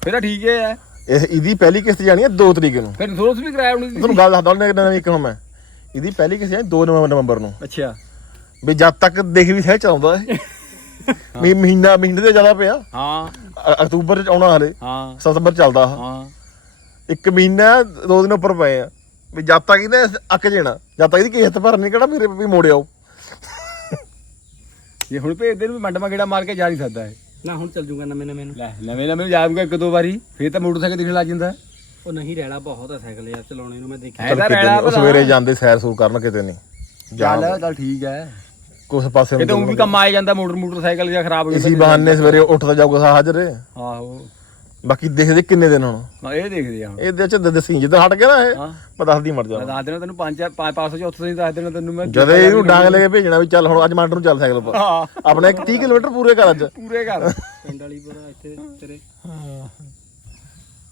ਫਿਰ ਤਾਂ ਠੀਕ ਹੈ ਇਹ ਇਹਦੀ ਪਹਿਲੀ ਕਿਸ਼ਤ ਜਾਣੀ ਹੈ 2 ਤਰੀਕ ਨੂੰ। ਫਿਰ ਥੋੜਾ ਵੀ ਕਰਾਇਆ ਉਹਨੇ ਤੁਹਾਨੂੰ ਗੱਲ ਦੱਸਦਾ ਉਹਨੇ ਨਵੀਂ ਇੱਕ ਮੈਂ। ਇਹਦੀ ਪਹਿਲੀ ਕਿਸ਼ਤ ਜਾਣੀ 2 ਨਵੰਬਰ ਨੂੰ। ਅੱਛਾ। ਵੀ ਜਦ ਤੱਕ ਦੇਖ ਵੀ ਸਹਿ ਚੱਲਦਾ ਹੈ। ਵੀ ਮਹੀਨਾ ਮਹੀਨੇ ਦੇ ਜ਼ਿਆਦਾ ਪਿਆ। ਹਾਂ। ਅਕਤੂਬਰ ਚ ਆਉਣਾ ਹਲੇ। ਹਾਂ। ਸਤੰਬਰ ਚੱਲਦਾ। ਹਾਂ। ਇੱਕ ਮਹੀਨਾ ਦੋ ਦਿਨ ਉੱਪਰ ਪਏ ਆ। ਵੀ ਜਦ ਤੱਕ ਇਹਨੇ ਅੱਕ ਜਾਣਾ ਜਦ ਤੱਕ ਇਹਦੀ ਕਿਸ਼ਤ ਭਰਨੀ ਕਿਹੜਾ ਮੇਰੇ ਵੀ ਮੋੜਿਓ ਜੇ ਹੁਣ ਭੇਜਦੇ ਨੂੰ ਵੀ ਮੰਡਮਾ ਗੇੜਾ ਮਾਰ ਕੇ ਜਾ ਨਹੀਂ ਸਕਦਾ ਹੈ ਨਾ ਹੁਣ ਚੱਲ ਜੂਗਾ ਨਵੇਂ ਨਵੇਂ ਨੂੰ। ਲੈ ਨਵੇਂ ਨਵੇਂ ਜਾਊਗਾ ਇੱਕ ਦੋ ਵਾਰੀ ਫਿਰ ਤਾਂ ਮੋਟਰਸਾਈਕਲ ਦਿਖਣ ਲੱਗ ਜਾਂਦਾ। ਉਹ ਨਹੀਂ ਰੈਲਾ ਬਹੁਤ ਆ ਸਾਈਕਲ ਯਾਰ ਚਲਾਉਣੇ ਨੂੰ ਮੈਂ ਦੇਖਿਆ ਤਾਂ ਕਿਤੇ ਨੀ, ਉਹ ਸਵੇਰੇ ਜਾਂਦੇ ਸੈਰ ਸੂਰ ਕਰਨ ਕਿਤੇ ਨਹੀਂ। ਚੱਲ ਚੱਲ ਠੀਕ ਹੈ। ਕੁਛ ਪਾਸੇ ਇਹ ਤਾਂ ਉਹ ਵੀ ਕੰਮ ਆਏ ਜਾਂਦਾ ਮੋਟਰ ਮੋਟਰਸਾਈਕਲ ਜਾਂ ਖਰਾਬ ਹੋ ਇਸੀ ਜਾਂਦਾ ਬਹਾਨੇ ਸਵੇਰੇ ਉੱਠਦਾ ਜਾਊਗਾ ਹਾਜ਼ਰੇ। ਆਹੋ। ਬਾਕੀ ਦੇਖਦੇ ਕਿੰਨੇ ਦਿਨ ਹੁਣ। ਹਾਂ ਇਹ ਦੇਖਦੇ ਆ ਹੁਣ। ਇਹਦੇ ਚ ਦੱਸੀ ਜਿੱਦਾਂ ਹਟ ਗਿਆ ਨਾ ਇਹ ਹਾਂ। ਮੈਂ ਦੱਸਦੀ ਮਰ ਮੈਂ ਦੱਸ ਦੇਣਾ ਤੈਨੂੰ ਪੰਜ ਪੰਜ 500 ਚੌਥੇ ਦਿਨ ਦੱਸ ਦੇਣਾ ਤੈਨੂੰ ਮੈਂ ਜਦੇ ਇਹਨੂੰ ਡਾਂਗ ਲੈ ਕੇ ਭੇਜਣਾ ਵੀ ਚੱਲ ਹੁਣ ਅੱਜ ਮਾਂਡਰ ਨੂੰ ਚੱਲ ਸਾਈਕਲ ਪਰ ਹਾਂ। ਆਪਣਾ ਇੱਕ 30 ਕਿਲੋਮੀਟਰ ਪੂਰੇ ਕਰ ਅੱਜ। ਪੂਰੇ ਕਰ। ਪਿੰਡ ਵਾਲੀ ਪੂਰਾ ਇੱਥੇ ਤੇਰੇ।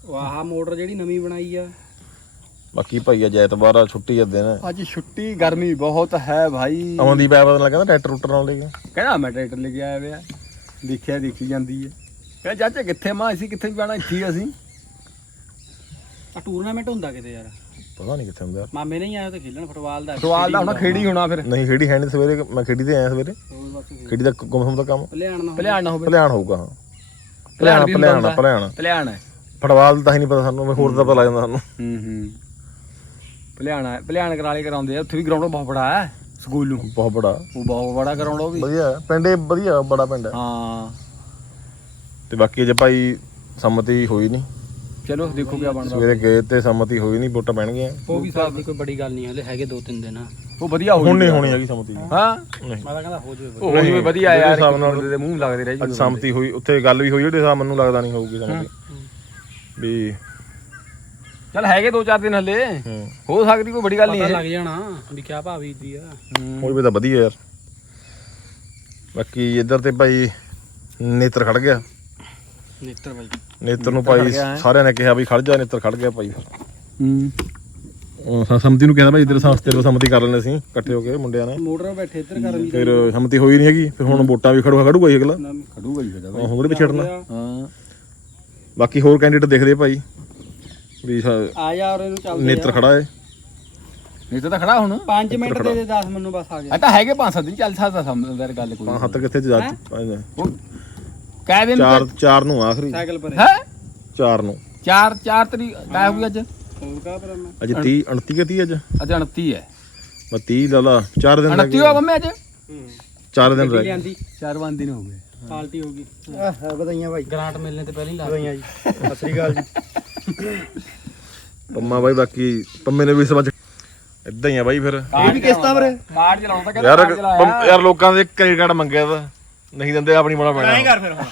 ਉਹ ਆਹ ਮੋਟਰ ਜਿਹੜੀ ਨਵੀਂ ਬਣਾਈ ਆ। ਬਾਕੀ ਭਾਈ ਅੱਜ ਐਤਵਾਰ ਆ ਛੁੱਟੀ ਆ ਦਿਨ। ਅੱਜ ਛੁੱਟੀ ਗਰਮੀ ਬਹੁਤ ਹੈ ਭਾਈ। ਆਉਂਦੀ ਪੈ ਪਤਾ ਲੱਗਾ ਟਰੈਕਟਰ ਟਰੂਟਰ ਨਾਲ ਲੈ ਕੇ। ਕਹਿੰਦਾ ਮੈਂ ਟਰੈਕਟਰ ਲੈ ਕੇ ਆਇਆ ਵਿਆ ਦੇਖਿਆ ਦੇਖੀ ਜਾਂਦੀ ਹੈ ਕਹਿੰਦਾ ਚਾਚਾ ਕਿੱਥੇ ਮਾਂ? ਅਸੀਂ ਕਿੱਥੇ ਜਾਣਾ? ਇੱਥੇ ਹੀ ਅਸੀਂ। ਆ ਟੂਰਨਾਮੈਂਟ ਹੁੰਦਾ ਕਿਤੇ ਯਾਰ? ਪਤਾ ਨਹੀਂ ਕਿੱਥੇ ਹੁੰਦਾ। ਮਾਮੇ ਨਹੀਂ ਆਏ ਤੇ ਖੇਲਣ ਫੁੱਟਬਾਲ ਦਾ। ਸਵਾਲ ਦਾ ਹੁਣ ਖੇੜੀ ਹੋਣਾ ਫਿਰ। ਨਹੀਂ ਖੇਡੀ ਹੈ ਨਹੀਂ ਸਵੇਰੇ। ਮੈਂ ਖੇਡੀ ਤੇ ਆਇਆ ਸਵੇਰੇ। ਖੇਡੀ। ਦਾ ਗੁੰਮ ਦਾ ਕੰਮ। ਭਲਿਆਣ ਨਾ ਭਲਿਆਣ ਨਾ ਹੋਵੇ। ਭਲਿਆਣ ਹੋਊਗਾ ਹਾਂ। ਭਲਿਆਣ ਭਲਿਆਣ ਭਲਿਆਣ। ਭਲਿਆਣ ਹੈ। ਫਟਵਾਲ ਤਾਂ ਹੀ ਨਹੀਂ ਪਤਾ ਸਾਨੂੰ ਹੋਰ ਤਾਂ ਪਤਾ ਲੱਗ ਜਾਂਦਾ ਸਾਨੂੰ। ਹੂੰ ਹੂੰ। ਭਲਿਆਣ ਹੈ। ਭਲਿਆਣ ਕਰਾਲੇ ਕਰਾਉਂਦੇ ਆ। ਉੱਥੇ ਵੀ ਗਰਾਊਂਡ ਬਹੁਤ ਬੜਾ ਹੈ ਸਕੂਲ ਨੂੰ। ਬਹੁਤ ਬੜਾ। ਉਹ ਬਹੁਤ ਬੜਾ ਗਰਾਊਂਡ ਉਹ ਵੀ। ਵਧੀਆ। ਪਿੰਡ ਵਧੀਆ ਬੜਾ ਪਿੰਡ ਹੈ। ਹਾਂ। ਤੇ ਬਾਕੀ ਜੇ ਭਾਈ ਸੰਮਤੀ ਹੋਈ ਨਹੀਂ। ਚਲੋ ਦੇਖੋ ਕੀ ਬਣਦਾ। ਸਵੇਰੇ ਗਏ ਤੇ ਸੰਮਤੀ ਹੋਈ ਨਹੀਂ ਵੋਟਾਂ ਪੈਣਗੀਆਂ। ਉਹ ਵੀ ਸਾਹਿਬ ਦੀ ਕੋਈ ਬੜੀ ਗੱਲ ਨਹੀਂ ਹਲੇ ਹੈਗੇ ਦੋ ਤਿੰਨ ਦਿਨ ਉਹ ਵਧੀਆ ਹੋ ਹੁਣ ਨਹੀਂ। ਹੋਣੀ ਹੈਗੀ ਸੰਮਤੀ। ਹਾਂ? ਨਹੀਂ। ਮੈਂ ਤਾਂ ਕਹਿੰਦਾ ਹੋ ਜਾਵੇ ਉਹ ਜਿਵੇਂ ਵਧੀਆ ਯਾਰ ਹਿਸਾਬ ਇੱਕ ਨਾਲ ਬੰਦੇ ਦੇ ਮੂੰਹ ਲੱਗਦੇ ਰਹਿ ਅੱਜ ਜੀ ਸੰਮਤੀ ਹੋਈ ਉੱਥੇ ਗੱਲ ਵੀ ਹੋਈ ਜਿਹੜੇ ਹਿਸਾਬ ਮੈਨੂੰ ਲੱਗਦਾ ਨਹੀਂ ਹੋਊਗੀ ਸੰਮਤੀ। ਵੀ ਚਲ ਹੈਗੇ ਦੋ ਚਾਰ ਦਿਨ ਹਲੇ। ਹੂੰ। ਸਕਦੀ ਕੋਈ ਬੜੀ ਗੱਲ ਨਹੀਂ ਪਤਾ ਹੈ ਲੱਗ ਜਾਣਾ ਵੀ ਕਿਆ ਭਾਵੀ ਦੀ ਆ। ਹੋਰ ਵੀ ਤਾਂ ਵਧੀਆ ਯਾਰ। ਬਾਕੀ ਇੱਧਰ ਤੇ ਭਾਈ ਨੇਤਰ ਖੜ ਗਿਆ। ਨੇਤਰ ਬਾਈ। ਨੇਤਰ ਨੂੰ ਨੇਤਰ ਭਾਈ। ਸਾਰਿਆਂ ਨੇ ਕਿਹਾ ਵੀ ਖੜ ਜਾ ਨੇਤਰ ਖੜ ਗਿਆ ਭਾਈ। ਹੂੰ। ਉਹ ਸੰਮਤੀ ਨੂੰ ਕਹਿੰਦਾ ਭਾਈ ਤੇਰੇ ਸਾਥ ਤੇਰੇ ਸੰਮਤੀ ਕਰ ਲੈਣੇ ਸੀ ਇਕੱਠੇ ਹੋ ਕੇ ਮੁੰਡਿਆਂ ਨੇ। ਮੋਟਰ ਬੈਠੇ ਇੱਧਰ ਕਰਨ ਦੀ ਫਿਰ ਸੰਮਤੀ ਹੋਈ ਨਹੀਂ ਹੈਗੀ ਫਿਰ ਹੁਣ ਵੋਟਾਂ ਵੀ ਖੜੂਗਾ ਖੜੂਗਾ ਹੀ ਅਗਲਾ। ਖੜੂਗਾ ਹੀ ਫਿਰ ਹੋਰ ਵੀ ਛੱਡਣਾ ਹਾਂ ਬਾਕੀ ਹੋਰ ਕੈਂਡੀਡੇਟ ਦੇਖਦੇ ਭਾਈ ਵੀ ਸ- ਆ ਜਾ ਔਰ ਇਹਨੂੰ ਚੱਲਦੇ ਨੇਤਰ ਖੜਾ ਏ। ਨਹੀਂ ਤਾਂ ਖੜਾ ਹੁਣ। 5 ਮਿੰਟ ਦੇ ਦੇ 10 ਮੈਨੂੰ ਬਸ ਆ ਗਿਆ। ਆ ਤਾਂ ਹੈਗੇ ਪੰਜ ਸੱਤ ਦਿਨ ਚੱਲ ਸਕਦਾ ਸਮਝਦਾਰ ਗੱਲ ਕੋਈ ਹੱਥ ਕਿੱਥੇ ਜਾ ਉਹ ਕਹਿ ਦਿਨ ਚਾਰ ਚਾਰ ਨੂੰ ਆਖਰੀ। ਸਾਈਕਲ ਪਰ। ਹੈ? ਚਾਰ ਨੂੰ। ਚਾਰ ਚਾਰ ਤਰੀਕ ਕਾਹ ਹੋ ਗਈ ਅੱਜ? ਹੋਰ ਕਾ ਪਰ ਮੈਂ? ਅੱਜ 30 29 ਕੇ 30 ਅੱਜ? ਅੱਜ 29 ਹੈ। ਬਸ 30 ਲਾ ਲਾ ਚਾਰ ਦਿਨ 29 ਹੋਆ ਮੰਮੀ ਅੱਜ? ਚਾਰ ਦਿਨ ਰਹਿ ਗਏ। ਚਾਰ ਪੰਜ ਦਿਨ ਹੋ ਗਏ। ਪਾਲਟੀ ਹੋ ਗਈ। ਵਧਾਈਆਂ ਭਾਈ। ਗ੍ਰਾਂਟ ਮਿਲਣੇ ਤੇ ਪਹਿਲਾਂ ਹੀ ਲਾ ਵਧਾਈਆਂ ਜੀ। ਸਤਿ ਸ੍ਰੀ ਅਕਾਲ ਜੀ। ਪੰਮਾ ਬਾਈ ਬਾਕੀ ਪੰਮੇ ਨੇ ਵੀ ਸਮਝ ਇਦਾਂ ਹੀ ਆ ਬਾਈ ਫਿਰ। ਇਹ ਵੀ ਕਿਸ਼ਤਾਂ ਵੀਰੇ? ਕਾਰਡ ਚਲਾਉਣ ਤਾਂ ਕਹਿੰਦਾ ਯਾਰ ਯਾਰ ਲੋਕਾਂ ਦੇ ਕ੍ਰੈਡਿਟ ਕਾਰਡ ਮੰਗਿਆ ਵਾ। ਨਹੀਂ ਦਿੰਦੇ ਆਪਣੀ ਬੜਾ ਪੈਣਾ ਐਂ ਕਰ ਫਿਰ ਹੁਣ।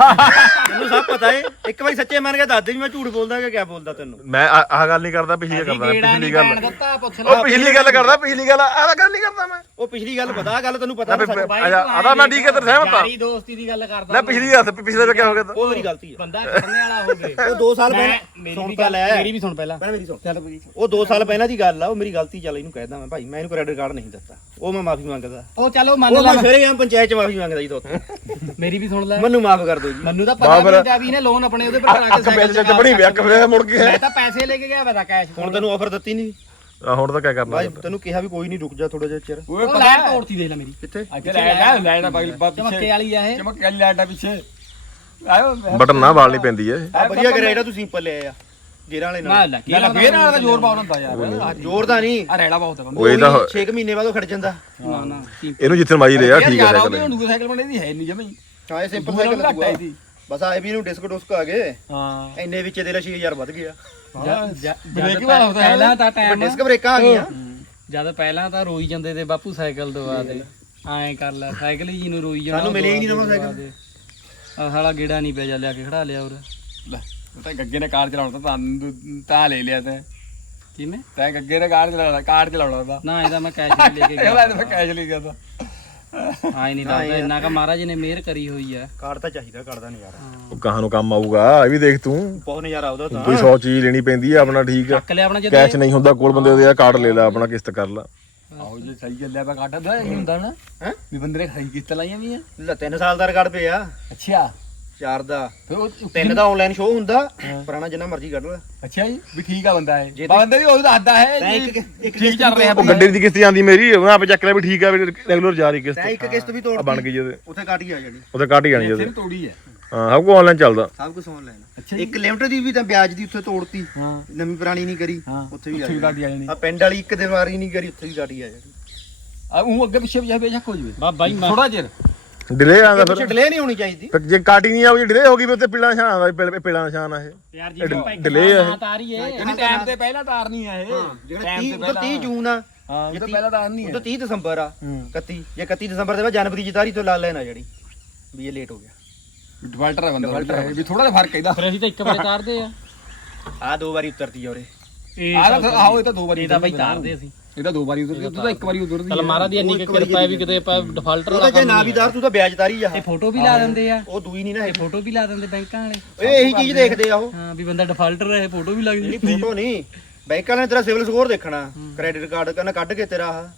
ਤੈਨੂੰ ਸਭ ਪਤਾ ਏ। ਇੱਕ ਵਾਰੀ ਸੱਚੇ ਮੰਨ ਕੇ ਦੱਸ ਦੇ ਵੀ ਮੈਂ ਝੂਠ ਬੋਲਦਾ ਕਿ ਕਿਆ ਬੋਲਦਾ ਤੈਨੂੰ। ਮੈਂ ਆਹ ਆਹ ਗੱਲ ਨਹੀਂ ਕਰਦਾ ਪਿਛਲੀ ਗੱਲ ਕਰਦਾ ਪਿਛਲੀ ਗੱਲ। ਦਿੱਤਾ ਪੁੱਛ ਉਹ ਪਿਛਲੀ ਗੱਲ ਕਰਦਾ ਪਿਛਲੀ ਗੱਲ ਆਹ ਗੱਲ ਨਹੀਂ ਕਰਦਾ ਮੈਂ। ਉਹ ਪਿਛਲੀ ਗੱਲ ਪਤਾ ਆਹ ਗੱਲ ਤੈਨੂੰ ਪਤਾ ਨਾ ਸੱਚ ਆਦਾ ਮੈਂ ਠੀਕ ਹੈ ਤੇ ਸਹਿਮਤ ਆ ਯਾਰੀ ਦੋਸਤੀ ਦੀ ਗੱਲ ਕਰਦਾ ਨਾ ਪਿਛਲੀ ਹੱਥ ਪਿਛਲੇ ਵੇ ਕੀ ਹੋ ਗਿਆ ਤਾਂ ਉਹ ਮੇਰੀ ਗਲਤੀ ਆ। ਬੰਦਾ ਕਰਨੇ ਵਾਲਾ ਹੋ ਗਏ। ਉਹ 2 ਸਾਲ ਪਹਿਲਾਂ ਮੇਰੀ ਸੁਣ ਵੀ ਤਾਂ ਗੱਲ ਲੈ ਮੇਰੀ ਵੀ ਸੁਣ ਪਹਿਲਾਂ। ਪਹਿਲਾਂ ਮੇਰੀ ਸੁਣ। ਚੱਲ ਬਈ ਉਹ 2 ਸਾਲ ਪਹਿਲਾਂ ਦੀ ਗੱਲ ਆ ਉਹ ਮੇਰੀ ਗਲਤੀ ਚੱਲ ਇਹਨੂੰ ਕਹਿਦਾ ਮੈਂ ਭਾਈ ਮੈਂ ਇਹਨੂੰ ਕ੍ਰੈਡਿਟ ਕਾਰਡ ਨਹੀਂ ਦਿੱਤਾ। ਉਹ ਮੈਂ ਮਾਫੀ ਮੰਗਦਾ। ਉਹ ਚਲੋ ਮੰਨ ਉਹ ਲਾ। ਮੈਂ ਪੰਚਾਇਤ ਚ ਮਾਫੀ ਮੰਗਦਾ ਜੀ ਤੋਂ ਮੇਰੀ ਵੀ ਸੁਣ ਲੈ। ਮੈਨੂੰ ਮਾਫ ਕਰ ਦਿਓ ਜੀ। ਮੈਨੂੰ ਤਾਂ ਪਤਾ ਵੀ ਨਹੀਂ ਵੀ ਇਹਨੇ ਲੋਨ ਆਪਣੇ ਉਹਦੇ ਪਰ ਕਰਾ ਕੇ ਅੱਖ ਪੈਸੇ ਚ ਬਣੀ ਵੀ ਅੱਖ ਫਿਰ ਮੁੜ ਕੇ। ਮੈਂ ਤਾਂ ਪੈਸੇ ਲੈ ਕੇ ਗਿਆ ਪਤਾ ਕੈਸ਼ ਹੁਣ ਤੈਨੂੰ ਆਫਰ ਦਿੱਤੀ ਨਹੀਂ ਆ ਹੁਣ ਤਾਂ ਕੀ ਕਰਨਾ ਭਾਈ ਤੈਨੂੰ ਕਿਹਾ ਵੀ ਕੋਈ ਨਹੀਂ ਰੁਕ ਜਾ ਥੋੜਾ ਜਿਹਾ ਚਿਰ। ਓਏ ਉਹ ਪਤਾ ਲੈ ਹੈ। ਤੋੜਤੀ ਦੇਖ ਲੈ ਮੇਰੀ। ਕਿੱਥੇ? ਅੱਗੇ ਲੈ ਲੈ ਲੈਣਾ ਬਗਲ ਬਾ ਚਮੱਕੇ ਪਿੱਛੇ। ਵਾਲੀ ਆ ਇਹ। ਚਮਕ ਵਾਲੀ ਲਾਈਟ ਆ ਪਿੱਛੇ। ਆਇਓ ਬਟਨ ਨਾ ਵਾਲ ਨਹੀਂ ਪੈਂਦੀ ਐ ਆ ਵਧੀਆ ਕਰਿਆ ਜਿਹੜਾ ਤੂੰ ਸਿੰਪਲ ਲਿਆ ਆ ਗੇਰਾਂ ਵਾਲੇ ਨਾ ਨਾਲ ਲੈ ਨਾ ਨਾ ਫੇਰ ਨਾਲ ਦਾ ਜ਼ੋਰ ਪਾਉਣਾ ਹੁੰਦਾ ਯਾਰ। ਜ਼ੋਰ ਦਾ ਨਹੀਂ। ਆ ਰੈੜਾ ਬਹੁਤ ਹੈ ਉਹ ਇਹ ਤਾਂ 6 ਮਹੀਨੇ ਬਾਅਦ ਉਹ ਖੜ ਜਾਂਦਾ। ਨਾ ਨਾ ਇਹਨੂੰ ਜਿੱਥੇ ਮਾਈ ਰਿਹਾ ਠੀਕ ਹੈ ਯਾਰ ਸਾਈਕਲ। ਦੂਜੇ ਸਾਈਕਲ ਬਣੇ ਦੀ ਹੈ ਨਹੀਂ ਜਮਈ ਹਾਂ। ਇਹ ਸਿੰਪਲ ਸਾਈਕਲ ਹੈ ਇਹਦੀ ਬਸ ਆਏ ਵੀ ਇਹਨੂੰ ਡਿਸਕ ਡੁਸਕ ਆ ਗਏ। ਹਾਂ। ਇੰਨੇ ਵਿੱਚ ਇਹਦੇ ਲਈ 6000 ਵੱਧ ਗਿਆ। ਬ੍ਰੇਕ ਵਾਲਾ ਹੁੰਦਾ ਹੈ ਪਹਿਲਾਂ ਤਾਂ ਪਰ ਟਾਈਮ ਡਿਸਕ ਬ੍ਰੇਕਾਂ ਆ ਗਈਆਂ। ਜਦ ਪਹਿਲਾਂ ਤਾਂ ਰੋਈ ਜਾਂਦੇ ਤੇ ਬਾਪੂ ਸਾਈਕਲ ਦਵਾ ਦੇ। ਐਂ ਕਰ ਲੈ ਸਾਈਕਲ ਹੀ ਨੂੰ ਰੋਈ ਜਾਣਾ ਸਾਨੂੰ ਮਿਲਿਆ ਹੀ ਨਹੀਂ ਨਵਾਂ ਸਾਈਕਲ। ਆ ਸਾਲਾ ਗੇੜਾ ਨਹੀਂ ਪਿਆ ਜਾ ਲਿਆ ਕੇ ਖੜਾ ਲਿਆ ਉਰੇ। ਲੈ ਉਹ ਤਾਂ ਗੱਗੇ ਨੇ ਕਾਰ ਚਲਾਉਣਾ ਤਾਂ ਤਾਂ ਤਾਂ ਲੈ ਲਿਆ ਤੈਂ। ਕਿਵੇਂ? ਤੈਂ ਗੱਗੇ ਨੇ ਕਾਰ ਚਲਾਉਣਾ ਕਾਰ ਚਲਾਉਣਾ ਤਾਂ ਨਾ ਇਹਦਾ ਮੈਂ ਕੈਸ਼ ਲੈ ਕੇ ਇਹ ਗਿਆ। ਲੈ ਮੈਂ ਕੈਸ਼ ਲੈ ਗਿਆ ਤਾਂ ਆਈ ਨਹੀਂ ਲੱਗਦਾ ਇੰਨਾ ਕਾ ਮਹਾਰਾਜ ਨੇ ਮਿਹਰ ਕਰੀ ਹੋਈ ਆ। ਕਾਰਡ ਤਾਂ ਚਾਹੀਦਾ ਕਾਰਡ ਦਾ ਨਜ਼ਾਰਾ ਉਹ ਕਹਾਂ ਨੂੰ ਕੰਮ ਆਊਗਾ ਇਹ ਵੀ ਦੇਖ ਤੂੰ। ਬਹੁਤ ਨਜ਼ਾਰਾ ਉਹਦਾ ਤਾਂ। ਕੋਈ 100 ਚੀਜ਼ ਲੈਣੀ ਪੈਂਦੀ ਆ ਆਪਣਾ ਠੀਕ ਆ। ਚੱਕ ਲਿਆ ਆਪਣਾ ਕੈਸ਼ ਨਹੀਂ ਹੁੰਦਾ ਕੋਲ ਬੰਦੇ ਦੇ ਆ ਕਾਰਡ ਲੈ ਲੈ ਆਪਣਾ ਕਿਸ਼ਤ ਕਰ ਲਾ। ਆਹੋ ਜੇ ਸਹੀ ਚੱਲਿਆ ਪਿਆ ਕਾਟਾ ਦਾ ਇਹ ਹੁੰਦਾ ਨਾ ਹੈਂ? ਵੀ ਬੰਦੇ ਨੇ ਖਾਈ ਕਿਸ਼ਤ ਲਾਈਆਂ ਵੀ ਆ। ਲੈ 3 ਸਾਲ ਦਾ ਰਿਕਾਰਡ ਪਿਆ। ਅੱਛਾ। 4 ਦਾ। ਫਿਰ ਉਹ 3 ਦਾ ਆਨਲਾਈਨ ਸ਼ੋਅ ਹੁੰਦਾ ਪੁਰਾਣਾ ਜਿੰਨਾ ਮਰਜ਼ੀ ਕੱਢ ਲੈ ਅੱਛਾ ਜੀ ਵੀ ਠੀਕ ਆ ਬੰਦਾ ਜੇ ਇਹ ਤੇ- ਬੰਦੇ ਵੀ ਉਹ ਦੱਸਦਾ ਹੈ ਜੀ, ਇੱਕ- ਇੱਕ ਠੀਕ ਚੱਲ ਰਿਹਾ ਉਹ ਗੱਡੀ ਦੀ ਕਿਸ਼ਤ ਜਾਂਦੀ ਮੇਰੀ ਉਹਨਾਂ ਆਪੇ ਚੱਕ ਲਿਆ ਵੀ ਠੀਕ ਆ ਵੀ ਰੈਗੂਲਰ ਜਾ ਰਹੀ ਕਿਸ਼ਤ। ਤੈਂ ਇੱਕ ਕਿਸ਼ਤ ਵੀ ਤੋੜ ਬਣ ਗਈ ਜਦੇ ਉੱਥੇ ਕੱਟ ਹੀ ਆ ਜਾਣੀ। ਉੱਥੇ ਕੱਟ ਹੀ ਇੱਥੇ ਜਦੇ ਤੋੜੀ ਹੈ। ਹਾਂ ਸਭ ਕੁਝ ਆਨਲਾਈਨ ਚੱਲਦਾ। ਸਭ ਕੁਝ ਆਨਲਾਈਨ ਅੱਛਾ ਇੱਕ ਲਿਮਟ ਦੀ ਵੀ ਤਾਂ ਵਿਆਜ ਦੀ ਉੱਥੇ ਤੋੜਤੀ। ਹਾਂ। ਨਵੀਂ ਪੁਰਾਣੀ ਨਹੀਂ ਕਰੀ ਹਾਂ ਉੱਥੇ ਵੀ ਆ ਜਾਣੀ। ਆ ਜਾਣੀ। ਆ ਪਿੰਡ ਵਾਲੀ ਇੱਕ ਦੀਵਾਰੀ ਨਹੀਂ ਕਰੀ ਉੱਥੇ ਵੀ ਗਾੜੀ ਆ ਜਾਣੀ। ਆ ਉਹ ਅੱਗੇ ਪਿੱਛੇ ਵੀ ਬੇਸ਼ੱਕ ਹੋ ਜਵੇ ਬਾ ਬਾਈ ਥੋੜਾ ਚਿਰ। ਡਿਲੇ ਪਿੱਛੇ ਫਿਰ। ਡਿਲੇ ਨਹੀਂ ਹੋਣੀ ਚਾਹੀਦੀ। ਫਿਰ ਜੇ ਕਾਟੀ ਨਹੀਂ ਆਉਗੀ ਡਿਲੇ ਹੋ ਗਈ ਵੀ ਉੱਥੇ ਪੀਲਾ ਨਿਸ਼ਾਨ ਆਉਂਦਾ ਪੀਲਾ ਪੀਲਾ ਨਿਸ਼ਾਨ ਆ ਇਹ। ਯਾਰ ਇਹ ਡਿ- delay ਆ ਇਹ। ਤਾਰੀ ਏ ਇਹਨੇ ਟਾਈਮ ਤੇ ਪਹਿਲਾਂ ਤਾਰਨੀ ਆ ਇਹ। ਜਿਹੜਾ ਟਾਈਮ 30 ਤੇ ਉਧਰ 30 ਜੂਨ ਆ ਹਾਂ ਉਹ ਤਾਂ ਪਹਿਲਾਂ ਤਾਰਨੀ ਹੈ ਤਾਂ 30 ਦਸੰਬਰ ਆ ਹੂੰ। 31 ਜੇ 31 ਦਸੰਬਰ ਦੇ ਬਾਅਦ ਜਨਵਰੀ ਦੀ ਤਾਰੀਖ ਤੋਂ ਲਾ ਲੈਣਾ ਜਿਹੜੀ ਵੀ ਇਹ ਲੇਟ ਹੋ ਗਿਆ। ਡਿਵਾਲਟਰ ਹੈ ਬੰਦਾ ਵੀ ਥੋੜਾ ਜਿਹਾ ਫ਼ਰਕ ਇਹਦਾ। ਫਿਰ ਅਸੀਂ ਤਾਂ ਇੱਕ ਵਾਰ ਤਾਰਦੇ ਆ। ਆ ਦੋ ਵਾਰੀ ਉਤਰਦੀ ਆ ਉਰੇ। ਇਹ ਆਹ ਤਾਂ ਆਹੋ ਇਹ ਤਾਂ ਦੋ ਵਾਰੀ ਇਹ ਤਾਂ ਬਾਈ ਤਾਰਦੇ ਅਸੀਂ। ਇਹ ਤਾਂ ਦੋ ਵਾਰੀ ਉਧਰ ਤੂੰ ਤਾਂ ਇੱਕ ਵਾਰੀ ਉਧਰ ਦੀ ਚਲ ਮਹਾਰਾਜ ਦੀ ਇੰਨੀ ਕੁ ਕਿਰਪਾ ਹੈ ਵੀ ਕਿਤੇ ਆਪਾਂ ਡਿਫਾਲਟਰ ਉਹ ਤਾਂ ਜੇ ਨਾ ਵੀ ਤਾਰ ਤੂੰ ਤਾਂ ਵਿਆਜ ਤਾਰੀ ਆ। ਇਹ ਫੋਟੋ ਵੀ ਲਾ ਦਿੰਦੇ ਆ। ਉਹ ਦੂਈ ਨਹੀਂ ਨਾ ਇਹ। ਫੋਟੋ ਵੀ ਲਾ ਦਿੰਦੇ ਬੈਂਕਾਂ ਵਾਲੇ। ਇਹ ਇਹੀ ਚੀਜ਼ ਦੇਖਦੇ ਆ ਉਹ। ਹਾਂ ਵੀ ਬੰਦਾ ਡਿਫਾਲਟਰ ਹੈ ਫੋਟੋ ਵੀ ਲੱਗ ਨਹੀਂ ਜਾਂਦੀ। ਫੋਟੋ ਨਹੀਂ। ਬੈਂਕ ਨੇ ਤੇਰਾ ਸਿਵਲ ਸਕੋਰ ਦੇਖਣਾ। ਕ੍ਰੈਡਿਟ ਕਾਰਡ ਕਹਿੰਦਾ ਕੱਢ ਕੇ ਤੇਰਾ ਆਹ।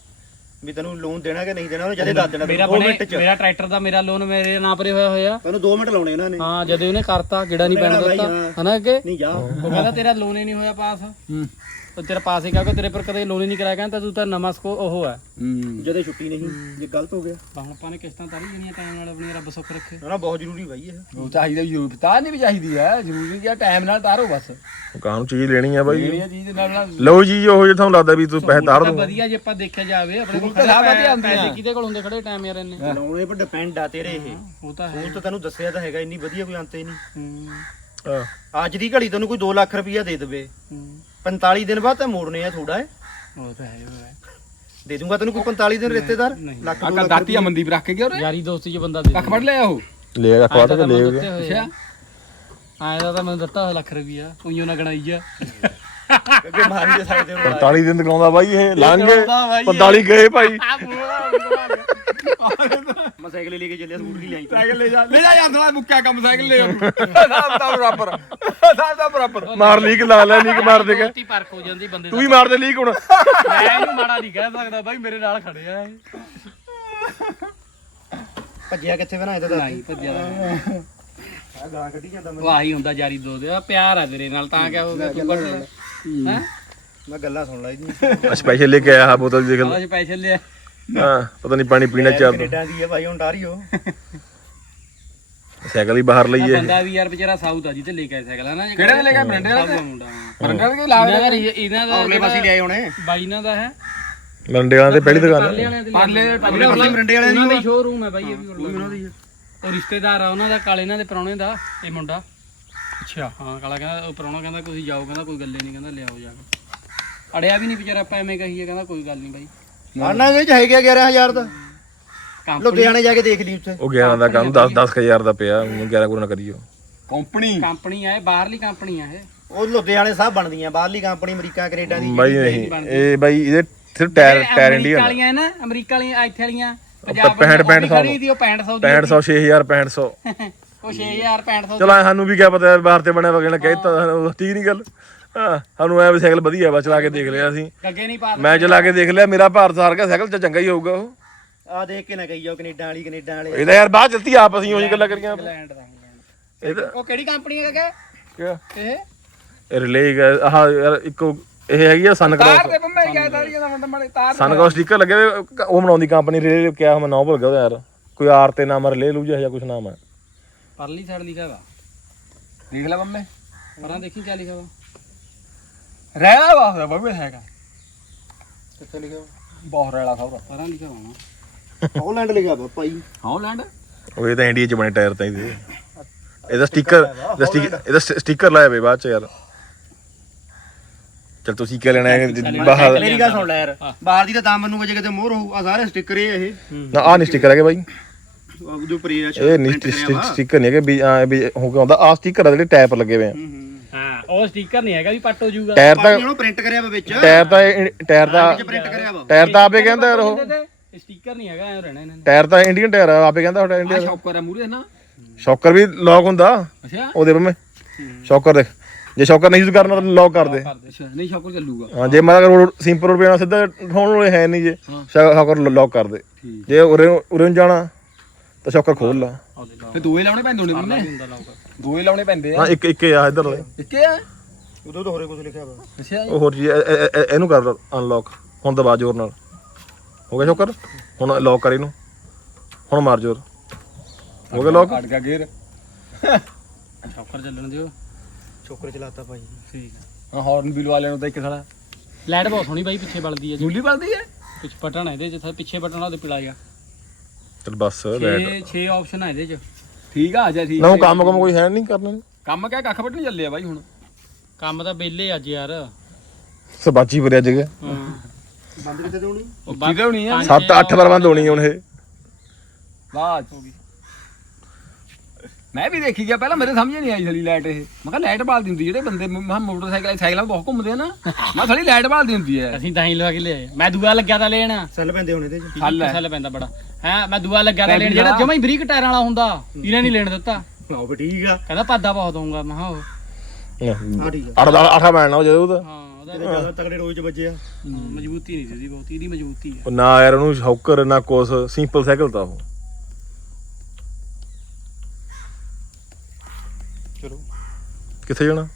ਵੀ ਤੈਨੂੰ ਲੋਨ ਦੇਣਾ ਕਿ ਨਹੀਂ ਦੇਣਾ ਉਹਨੇ ਜਦੇ ਦੱਸ ਦੇਣਾ ਮੇਰਾ 2 ਬਣੇ ਮਿੰਟ ਚ। ਮੇਰਾ ਟਰੈਕਟਰ ਦਾ ਮੇਰਾ ਲੋਨ ਮੇਰੇ ਨਾਂ ਪਰੇ ਹੋਇਆ ਹੋਇਆ। ਤੈਨੂੰ 2 ਮਿੰਟ ਲਾਉਣੇ ਉਹਨਾਂ ਨੇ। ਹਾਂ ਜਦੋਂ ਉਹਨੇ ਕਰਤਾ ਗੇੜਾ ਨਹੀਂ ਪੈਣ ਦਿੱਤਾ। ਹਨਾ ਅੱਗੇ? ਨਹੀਂ ਜਾ। ਉਹ ਕਹਿੰਦਾ ਤੇਰਾ ਲੋਨ ਹੀ ਨਹੀਂ ਹੋਇਆ ਪਾਸ ਹੂੰ। ਤੇ ਤੇਰਾ ਪਾਸ ਹੀ ਕਾਹਕੋ ਤੇਰੇ ਪਰ ਕਦੇ ਲੋਨ ਹੀ ਨਹੀਂ ਕਰਾਇਆ ਕਹਿੰਦਾ ਤੂੰ ਤਾਂ ਨਵਾਂ ਸਕੋ ਉਹ ਹੈ। ਹੂੰ। ਜਦੇ ਛੁੱਟੀ ਨਹੀਂ ਜੇ ਗਲਤ ਹੋ ਗਿਆ। ਤਾਂ ਹੁਣ ਆਪਾਂ ਨੇ ਕਿਸ਼ਤਾਂ ਤਾਰੀ ਜਣੀਆਂ ਟਾਈਮ ਨਾਲ ਆਪਣੀ ਰੱਬ ਸੁੱਖ ਰੱਖੇ। ਨਾ ਬਹੁਤ ਜ਼ਰੂਰੀ ਬਾਈ ਇਹ। ਉਹ ਚਾਹੀਦਾ ਵੀ ਜ਼ਰੂਰ ਤਾਰ ਨਹੀਂ ਵੀ ਚਾਹੀਦੀ ਹੈ ਜ਼ਰੂਰੀ ਕਿ ਟਾਈਮ ਨਾਲ ਤਾਰੋ ਬਸ। ਕਹਾਂ ਨੂੰ ਚੀਜ਼ ਲੈਣੀ ਆ ਬਾਈ? ਜਿਹੜੀ ਚੀਜ਼ ਨਾਲ ਨਾਲ। ਲਓ ਜੀ ਉਹ ਜੇ ਤੁਹਾਨੂੰ ਲੱਗਦਾ ਵੀ ਤੂੰ ਪੈਸੇ ਤਾਰ ਦੋ ਵਧੀਆ ਜੇ ਆਪਾਂ ਦੇਖਿਆ ਜਾਵੇ ਆਪਣੇ ਕੋਲ ਖੜੇ ਵਧੀਆ ਹੁੰਦੀਆਂ। ਪੈਸੇ ਕਿਹਦੇ ਕੋਲ ਹੁੰਦੇ ਖੜੇ ਟਾਈਮ ਯਾਰ ਇੰਨੇ। ਲਾਉਣੇ ਪਰ ਡਿਪੈਂਡ ਆ ਤੇਰੇ ਇਹ। ਉਹ ਤਾਂ ਹੈ। ਉਹ ਤਾਂ ਤੈਨੂੰ ਦੱਸਿਆ ਤਾਂ ਹੈਗਾ ਇੰਨੀ ਵਧੀਆ ਕੋਈ ਅੰਤ ਹੀ ਨਹੀਂ। ਹੂੰ, ਹਾਂ। ਅੱਜ ਦੀ ਘੜੀ ਤੈਨੂੰ ਕੋਈ 2 ਲੱਖ ਰੁਪਈਆ ਦੇ ਦੇਵੇ। ਹੂੰ। 45 ਦਿਨ ਬਾਅਦ ਤਾਂ ਮੋੜਨੇ ਆ ਥੋੜਾ ਹੈ ਉਹ ਤਾਂ ਹੈ ਉਹ ਹੈ। ਦੇ ਦੂੰਗਾ ਤੈਨੂੰ ਕੋਈ 45 ਦਿਨ ਰਿਸ਼ਤੇਦਾਰ ਨਹੀਂ। ਲੱਖ ਆ ਦੋ ਕੱਲ ਲੱਖ ਦਾਤੀ ਅਮਨਦੀਪ ਰੱਖ ਕੇ ਗਿਆ ਉਰੇ। ਯਾਰੀ ਦੋਸਤੀ ਚ ਬੰਦਾ ਦੇ ਕੱਖ ਫੜ ਲਿਆ ਉਹ? ਲੈ ਆ ਖਵਾਟ ਕੇ ਲੈ ਗਿਆ ਅੱਛਾ। ਆਇਆ ਤਾਂ ਮੈਨੂੰ ਦਿੱਤਾ ਹੋਇਆ ਲੱਖ ਰੁਪਈਆ। ਉਈਓ ਨਾ ਗਣਾਈ ਆ ਅੱਗੇ ਮਾਰੀ ਦੇ ਸਕਦੇ ਹੋ 45 ਦਿਨ ਤਕਾਉਂਦਾ ਬਾਈ ਇਹ। ਲੰਘ ਗਏ 45 ਗਏ ਭਾਈ। ਮੈਂ ਸਾਈਕਲ ਲੈ ਕੇ ਚੱਲਿਆ ਸਕੂਟਰੀ ਲਈ ਸਾਈਕਲ ਲੈ ਜਾ ਲੈ ਜਾ ਯਾਰ ਥੋੜਾ ਮੁੱਕਿਆ ਕੰਮ ਸਾਈਕਲ ਲੈ ਜਾ ਸਾਹ ਦਾ ਬਰਾਬਰ ਸਾਹ ਦਾ ਬਰਾਬਰ ਮਾਰ ਲੀਕ ਲਾ ਲੈ ਲੀਕ ਮਾਰ ਦੇ ਕੇ। ਦੋਸਤੀ ਪਰਖ ਹੋ ਜਾਂਦੀ ਬੰਦੇ ਤੂੰ ਹੀ ਮਾਰ ਦੇ ਲੀਕ ਹੁਣ। ਮੈਂ ਇਹਨੂੰ ਮਾੜਾ ਨਹੀਂ ਕਹਿ ਸਕਦਾ ਬਾਈ ਮੇਰੇ ਨਾਲ ਖੜਿਆ ਇਹ। ਭੱਜਿਆ ਕਿੱਥੇ ਬਣਾ ਇਹ ਤਾਂ? ਦੱਸ ਨਹੀਂ ਭੱਜਿਆ ਆ ਗਾਂ ਕੱਢੀ ਜਾਂਦਾ ਮੈਂ। ਉਹ ਆਹੀ ਹੁੰਦਾ ਯਾਰੀ ਦੋ ਦੇ ਆ ਪਿਆਰ ਆ ਤੇਰੇ ਨਾਲ ਤਾਂ ਕਿਆ ਹੋ ਗਿਆ ਤੂੰ ਕੱਢ ਹੈ? ਮੈਂ ਗੱਲਾਂ ਸੁਣ ਲਈ ਦੀ ਸਪੈਸ਼ਲ ਲੈ ਕੇ ਆਇਆ ਹਾਂ ਬੋਤਲ ਦੇਖ ਲੈ। ਆਜ ਪੈਸੇ ਲਿਆ। ਹਾਂ ਪਤਾ ਨਹੀਂ ਪਾਣੀ ਪੀਣਾ ਚਾਹਦਾ ਕੈਨੇਡਾ ਦੀ ਹੈ ਭਾਈ ਓਨਟਾਰੀਓ ਸਾਈਕਲ ਹੀ ਬਾਹਰ ਆ ਲਈਏ ਬੰਦਾ ਵੀ ਯਾਰ ਵਿਚਾਰਾ ਸਾਊਥ ਆ ਜੀ ਤੇ ਲੈ ਕੇ ਆਇਆ ਸਾਈਕਲ ਹੈ ਨਾ ਕਿਹੜੇ ਦੇ ਲੈ ਕੇ ਬਰੰਡੇ ਵਾਲੇ ਮੁੰਡਾ ਹਾਂ। ਬਰੰਡੇ ਵਾਲੇ ਲਾ ਇਹਨਾਂ ਦਾ ਇਹਨਾਂ ਦਾ ਅਗਲੇ ਪਾਸੇ ਲਿਆਏ ਹੋਣੇ। ਬਾਈ ਇਹਨਾਂ ਦਾ ਹੈ। ਮੰਡੇ ਵਾਲਿਆਂ ਤੇ ਪਹਿਲੀ ਦੁਕਾਨ। ਪਰਲੇ ਵਾਲਿਆਂ ਦੇ ਪਰਲੇ ਅਗਲੇ ਪਾਸੇ ਮਰੰਡੇ ਵਾਲਿਆਂ ਉਹਨਾਂ ਦੀ ਦਾ ਸ਼ੋਰੂਮ ਹੈ ਬਾਈ ਇਹ ਵੀ ਉਹਨਾਂ ਦੀ ਉਹ ਰਿਸ਼ਤੇਦਾਰ ਆ ਉਹਨਾਂ ਦਾ ਕਾਲੇ ਇਹਨਾਂ ਦੇ ਪ੍ਰਾਹੁਣੇ ਦਾ ਇਹ ਮੁੰਡਾ। ਅੱਛਾ ਹਾਂ ਕਾਲਾ ਕਹਿੰਦਾ ਉਹ ਪ੍ਰਾਹੁਣਾ ਕਹਿੰਦਾ ਤੁਸੀਂ ਜਾਓ ਕਹਿੰਦਾ ਕੋਈ ਗੱਲੇ ਨਹੀਂ ਕਹਿੰਦਾ ਲਿਆਓ ਜਾ ਕੇ। ਅੜਿਆ ਵੀ ਨਹੀਂ ਵਿਚਾਰਾ ਆਪਾਂ ਐਵੇਂ ਕਹੀਏ ਕਹਿੰਦਾ ਕੋਈ ਗੱਲ ਨਹੀਂ ਬਾਈ। ਆਣਾ ਇਹ ਚ ਹੈਗਾ 11000 ਦਾ? ਕੰਪਨੀ ਲੁਧਿਆਣੇ ਜਾ ਕੇ ਦੇਖ ਲਈ ਉੱਥੇ। ਉਹ 11 ਦਾ ਕੰਮ 10 10000 ਦਾ ਪਿਆ ਉਹਨੂੰ 11 ਗੁਣਾ ਕਰੀਓ। ਕੰਪਨੀ ਕੰਪਨੀ ਆ ਇਹ ਬਾਹਰਲੀ ਕੰਪਨੀ ਆ ਇਹ। ਉਹ ਲੁਧਿਆਣੇ ਸਭ ਬਣਦੀਆਂ ਬਾਹਰਲੀ ਕੰਪਨੀ ਅਮਰੀਕਾ ਕੈਨੇਡਾ ਦੀ। ਬਾਈ ਨਹੀਂ ਇਹ ਬਾਈ ਇਹਦੇ ਸਿਰਫ ਟਾਇਰ ਟਾਇਰ ਅਮਰੀਕਾ ਇੰਡੀਅਨ ਵਾਲੀਆਂ ਨਾ ਅਮਰੀਕਾ ਵਾਲੀਆਂ ਇੱਥੇ ਵਾਲੀਆਂ। ਸੌ ਖੜੀ ਦੀ ਉਹ 6500 ਦੀ 6500 6000 6500 ਉਹ 6000 6500 ਚਲੋ ਸਾਨੂੰ ਵੀ ਕਿਆ ਪਤਾ ਬਾਹਰ ਤੇ ਬਣਿਆ ਵਗਣਾ ਕਹਿਤਾ ਠੀਕ ਨਹੀਂ ਗੱਲ। ਹਾਂ ਸਾਨੂੰ ਐ ਵੀ ਸਾਈਕਲ ਵਧੀਆ ਵਾ ਚਲਾ ਕੇ ਦੇਖ ਲਿਆ ਅਸੀਂ। ਅੱਗੇ ਨਹੀਂ ਪਾ ਮੈਂ ਚਲਾ ਕੇ ਦੇਖ ਲਿਆ ਮੇਰਾ ਭਾਰਤ ਸਾਰ ਕੇ ਸਾਈਕਲ ਚ ਚੰਗਾ ਹੀ ਹੋਊਗਾ ਉਹ। ਆ ਦੇਖ ਕੇ ਨਾ ਕਹੀ ਜਾਓ ਕੈਨੇਡਾ ਵਾਲੀ ਕੈਨੇਡਾ ਵਾਲੇ। ਇਹਦਾ ਯਾਰ ਬਾਅਦ ਚਲਤੀ ਆਪ ਅਸੀਂ ਉਹੀ ਗੱਲਾਂ ਕਰੀਆਂ। ਇੰਗਲੈਂਡ ਦਾ। ਇਹ ਤਾਂ ਉਹ ਕਿਹੜੀ ਕੰਪਨੀ ਹੈ ਕਹੇ ਕਿਆ? ਇਹ? ਰਿਲੇ ਆਹ ਯਾਰ ਇੱਕੋ ਇਹ ਹੈਗੀ ਆ ਸਨ ਤਾਰ ਕ੍ਰੋਸ ਦੇ ਬੰਮੇ ਗਿਆ ਤਾਰੀ ਕਹਿੰਦਾ ਮੁੰਡਾ ਮਾੜੇ ਤਾਰ ਸਨ ਕ੍ਰੋਸ ਸਟicker ਲੱਗੇ ਹੋਏ, ਉਹ ਬਣਾਉਂਦੀ ਕੰਪਨੀ ਰਿਲੇ ਕਿਆ ਮੈਂ ਨਾਮ ਭੁੱਲ ਗਿਆ ਉਹਦਾ ਯਾਰ। ਕੋਈ ਆਰ ਤੇ ਨਾਮ ਰਿਲੇ ਲੂ ਜਿਹਾ ਕੁਝ ਨਾਮ ਹੈ ਪਰਲੀ ਸਾਈਡ ਲਿਖਿਆ ਵਾ। ਦੇਖ ਲੈ ਬੰਮੇ। ਪਰਾਂ ਦੇਖੀ ਕੀ ਲਿਖਿਆ ਵਾ। ਰਹਿਣਾ ਵਾ ਬੰਮੇ ਹੈਗਾ। ਕਿੱਥੇ ਲਿਖਿਆ ਬਹੁਤ ਰਹਿਣਾ ਖਬਰ ਪਰਾਂ ਲਿਖਿਆ ਨਾ। ਹਾਲੈਂਡ ਲਿਖਿਆ ਵਾ ਭਾਈ। ਹੌਲੈਂਡ ਉਹ ਇਹ ਤਾਂ ਇੰਡੀਆ ਚ ਬਣੇ ਟਾਇਰ ਤਾਂ ਇਹਦੇ। ਇਹਦਾ ਸਟicker ਇਹਦਾ ਸਟicker ਇਹਦਾ ਸਟicker ਲਾਇਆ ਵੇ ਬਾਅਦ ਚ ਯਾਰ। ਚਲ ਤੁਸੀਂ ਕੀ ਲੈਣਾ ਹੈ? ਬਾਹਰ ਮੇਰੀ ਗੱਲ ਸੁਣ ਲੈ ਯਾਰ। ਬਾਹਰ ਦੀ ਤਾਂ ਤਾਂ ਮੈਨੂੰ ਜੇ ਕਿਤੇ ਮੋਹਰ ਹੋਊ। ਆ ਸਾਰੇ ਸਟicker ਇਹ। ਨਾ ਆ ਨਹੀਂ ਸਟicker ਹੈਗੇ ਬਾਈ। ਆਹ ਜੋ ਪਰੀ ਆ ਇਹ ਨਹੀਂ ਸਟicker ਨਹੀਂ ਹੈਗੇ ਵੀ ਆ ਵੀ ਹੋ ਕੇ ਆਉਂਦਾ ਆ ਸਟicker ਆ ਜਿਹੜੇ ਟਾਇਰ ਲੱਗੇ ਹੋਏ ਆ। ਹਾਂ। ਉਹ ਸਟicker ਨਹੀਂ ਹੈਗਾ ਵੀ ਪੱਟ ਹੋ ਜਾਊਗਾ। ਟਾਇਰ ਤਾਂ ਉਹਨੂੰ ਪ੍ਰਿੰਟ ਕਰਿਆ ਵਾ ਵਿੱਚ। ਟਾਇਰ ਤਾਂ ਇਹ- ਟਾਇਰ ਤਾਂ ਪ੍ਰਿੰਟ ਕਰਿਆ ਵਾ। ਟਾਇਰ ਤਾਂ ਆਪੇ ਕਹਿੰਦਾ ਯਾਰ ਉਹ। ਸਟicker ਨਹੀਂ ਹੈਗਾ ਐ ਰਹਿਣਾ ਇਹਨਾਂ ਨੇ। ਟਾਇਰ ਤਾਂ ਇੰਡੀਅਨ ਟਾਇਰ ਆ ਆਪੇ ਕਹਿੰਦਾ ਤੁਹਾਡਾ ਇੰਡੀਆ ਸ਼ੌਕਰ ਆ ਮੂਰੇ ਨਾ। ਸ਼ੌਕਰ ਵੀ ਲੌਕ ਹੁੰਦਾ। ਅੱਛਾ। ਉਹਦੇ ਬੰਮੇ। ਸ਼ੌਕਰ ਦੇਖ ਜੇ ਸ਼ੌਕਰ ਨਹੀਂ ਯੂਜ਼ ਕਰਨਾ ਤਾਂ ਲੌਕ ਕਰ ਦੇ। ਅੱਛਾ ਨਹੀਂ ਸ਼ੌਕਰ ਚੱਲੂਗਾ। ਹਾਂ ਜੇ ਮੈਂ ਅਗਰ ਸਿੰਪਲ ਰੋਡ ਪੈਣਾ ਸਿੱਧਾ ਹੋਣ ਵਾਲੇ ਹੈ ਨਹੀਂ ਜੇ ਸ਼ੌਕਰ ਲੌਕ ਕਰ ਦੇ। ਜੇ ਉਰੇ ਉਰੇ ਨੂੰ ਜਾਣਾ ਤਾਂ ਸ਼ੌਕਰ ਖੋਲ ਲਾ। ਤੇ ਦੋਏ ਲਾਉਣੇ ਪੈਂਦੇ ਲਾਊਗਾ ਦੋਏ ਲਾਉਣੇ ਪੈਂਦੇ ਆ। ਹਾਂ ਇੱਕ ਇੱਕ ਆ ਇਧਰ ਇੱਕੇ ਆ? ਉਦੋਂ ਤਾਂ ਹੋਰੇ ਕੁਝ ਲਿਖਿਆ ਵਾ। ਅੱਛਾ ਉਹ ਹੋਰ ਜੀ ਇਹ- ਇਹ- ਇਹ- ਇਹਨੂੰ ਕਰ ਅਨਲੌਕ ਹੁਣ ਦਬਾ ਜ਼ੋਰ ਨਾਲ। ਹੋ ਗਿਆ ਸ਼ੌਕਰ? ਹੁਣ ਲੌਕ ਕਰ ਇਹਨੂੰ। ਹੁਣ ਮਾਰ ਜ਼ੋਰ। ਹੋ ਗਿਆ ਲੌਕ ਅੜ ਗਿਆ ਗੇਰ ਸ਼ੌਕਰ ਚੱਲਣ ਦਿਓ। ਛੋਕਰੇ ਚਲਾਤਾ ਭਾਈ। ਠੀਕ ਹੈ ਹਾਂ ਹਾਰਨ ਵੀ ਲਵਾ ਲੈਣ ਤਾਂ ਇੱਕ ਸਾਲਾ। ਲਾਈਟ ਬਹੁਤ ਸੋਹਣੀ ਬਾਈ ਪਿੱਛੇ ਬਲਦੀ ਹੈ ਜੀ। ਜੂਲੀ ਬਲਦੀ ਹੈ ਪਿੱਛੇ ਬਟਨ ਹੈ ਇਹਦੇ ਚ ਪਿੱਛੇ ਬਟਨ ਉਹਦੇ ਪਿਲਾ ਗਿਆ ਚਲ ਬਸ 6 ਲੈਟ 6 ਆਪਸ਼ਨ ਹੈ ਇਹਦੇ ਚ। ਠੀਕ ਆ ਆ ਜਾ ਠੀਕ ਨਾ ਉਹ ਕੰਮ ਕੰਮ ਕੋਈ ਹੈ ਨਹੀਂ ਕਰਨਾ। ਕੰਮ ਕਿਆ ਕੱਖ ਵੱਢਣ ਚੱਲੇ ਆ ਬਾਈ ਹੁਣ? ਕੰਮ ਤਾਂ ਬੇਲੇ ਅੱਜ ਯਾਰ। ਸਬਾਚੀ ਭਰਿਆ ਜਗ੍ਹਾ ਹਾਂ। ਬੰਦ ਕਿੱਥੇ ਦੇਉਣੀ ਉਹ ਹੋਣੀ ਆ? 7 8 ਵਾਰ ਬੰਦ ਹੋਣੀ ਹੁਣ ਇਹ। ਬਾਅਦ ਹੋ ਗਈ। ਮੈਂ ਵੀ ਦੇਖੀ ਗਿਆ ਪਹਿਲਾਂ ਮੇਰੇ ਸਮਝ ਨਹੀਂ ਆਈ ਸਾਲੀ ਲਾਈਟ ਇਹ। ਮੈਂ ਕਿਹਾ ਲਾਈਟ ਬਾਲਦੀ ਹੁੰਦੀ ਜਿਹੜੇ ਬੰਦੇ ਮੈਂ ਕਿਹਾ ਮੋਟਰਸਾਈਕਲ ਸਾਈਕਲਾਂ ਬਹੁਤ ਘੁੰਮਦੇ ਆ ਨਾ। ਮੈਂ ਸਾਲੀ ਲਾਈਟ ਬਾਲਦੀ ਹੁੰਦੀ ਹੈ ਅਸੀਂ ਤਾਂ ਹੀ ਲਵਾ ਕੇ ਲਿਆਏ। ਮੈਂ ਦੂਆ ਲੱਗਿਆ ਤਾਂ ਲੈਣ। ਸੈੱਲ ਪੈਂਦੇ ਹੋਣੇ ਇਹਦੇ ਚ ਹੱਲ ਹੈ। ਸੈੱਲ ਪੈਂਦਾ ਬੜਾ। ਹੈ ਮੈਂ ਦੂਆ ਲੱਗਿਆ ਤਾਂ ਲੈਣ। ਜਿਹੜਾ ਆ। ਜਮਾ ਹੀ ਬਰੀਕ ਟਾਇਰਾਂ ਵਾਲਾ ਹੁੰਦਾ ਇਹਨੇ ਨਹੀਂ ਲੈਣ ਦਿੱਤਾ। ਆਓ ਵੀ ਠੀਕ ਆ। ਕਹਿੰਦਾ ਪਾਦਾ ਬਹੁਤ ਦਊਂਗਾ ਮੈਂ ਕਿਹਾ ਉਹ ਆ ਠੀਕ ਆ। 8 8 ਬੈਣਾ ਉਹ ਜਦੋਂ ਉਹਦਾ। ਹਾਂ ਉਹਦਾ ਇਹਦੇ ਜ਼ਿਆਦਾ ਤਗੜੇ ਰੋਜ਼ ਚ ਵੱਜੇ ਆ। ਮਜ਼ਬੂਤੀ ਨਹੀਂ ਸੀ ਉਹਦੀ ਬਹੁਤ ਇਹਦੀ ਮਜ਼ਬੂਤੀ ਹੈ ਉਹ ਨਾ ਯਾਰ ਉਹਨੂੰ ਸ਼ੌਕਰ ਨਾ ਕੋਸ ਸਿੰਪਲ ਸਾਈਕਲ ਤਾਂ ਉਹ। ਕਿੱਥੇ ਜਾਣਾ?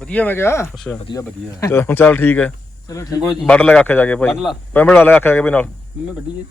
ਵਧੀਆ ਮੈਂ ਕਿਹਾ। ਅੱਛਾ। ਵਧੀਆ ਵਧੀਆ। ਚਲੋ, ਚੱਲ ਠੀਕ ਹੈ। ਚਲੋ ਚੰਗੋ ਜੀ ਵੱਢ ਲੈ ਅੱਖ ਜਾ ਕੇ ਭਾਈ। ਵੱਢ ਲਾ। ਪੈਂਬੜ ਲਾ ਜਾ ਕੇ ਵੀ ਨਾਲ। ਮੈਂ ਵੱਡੀ ਜੀ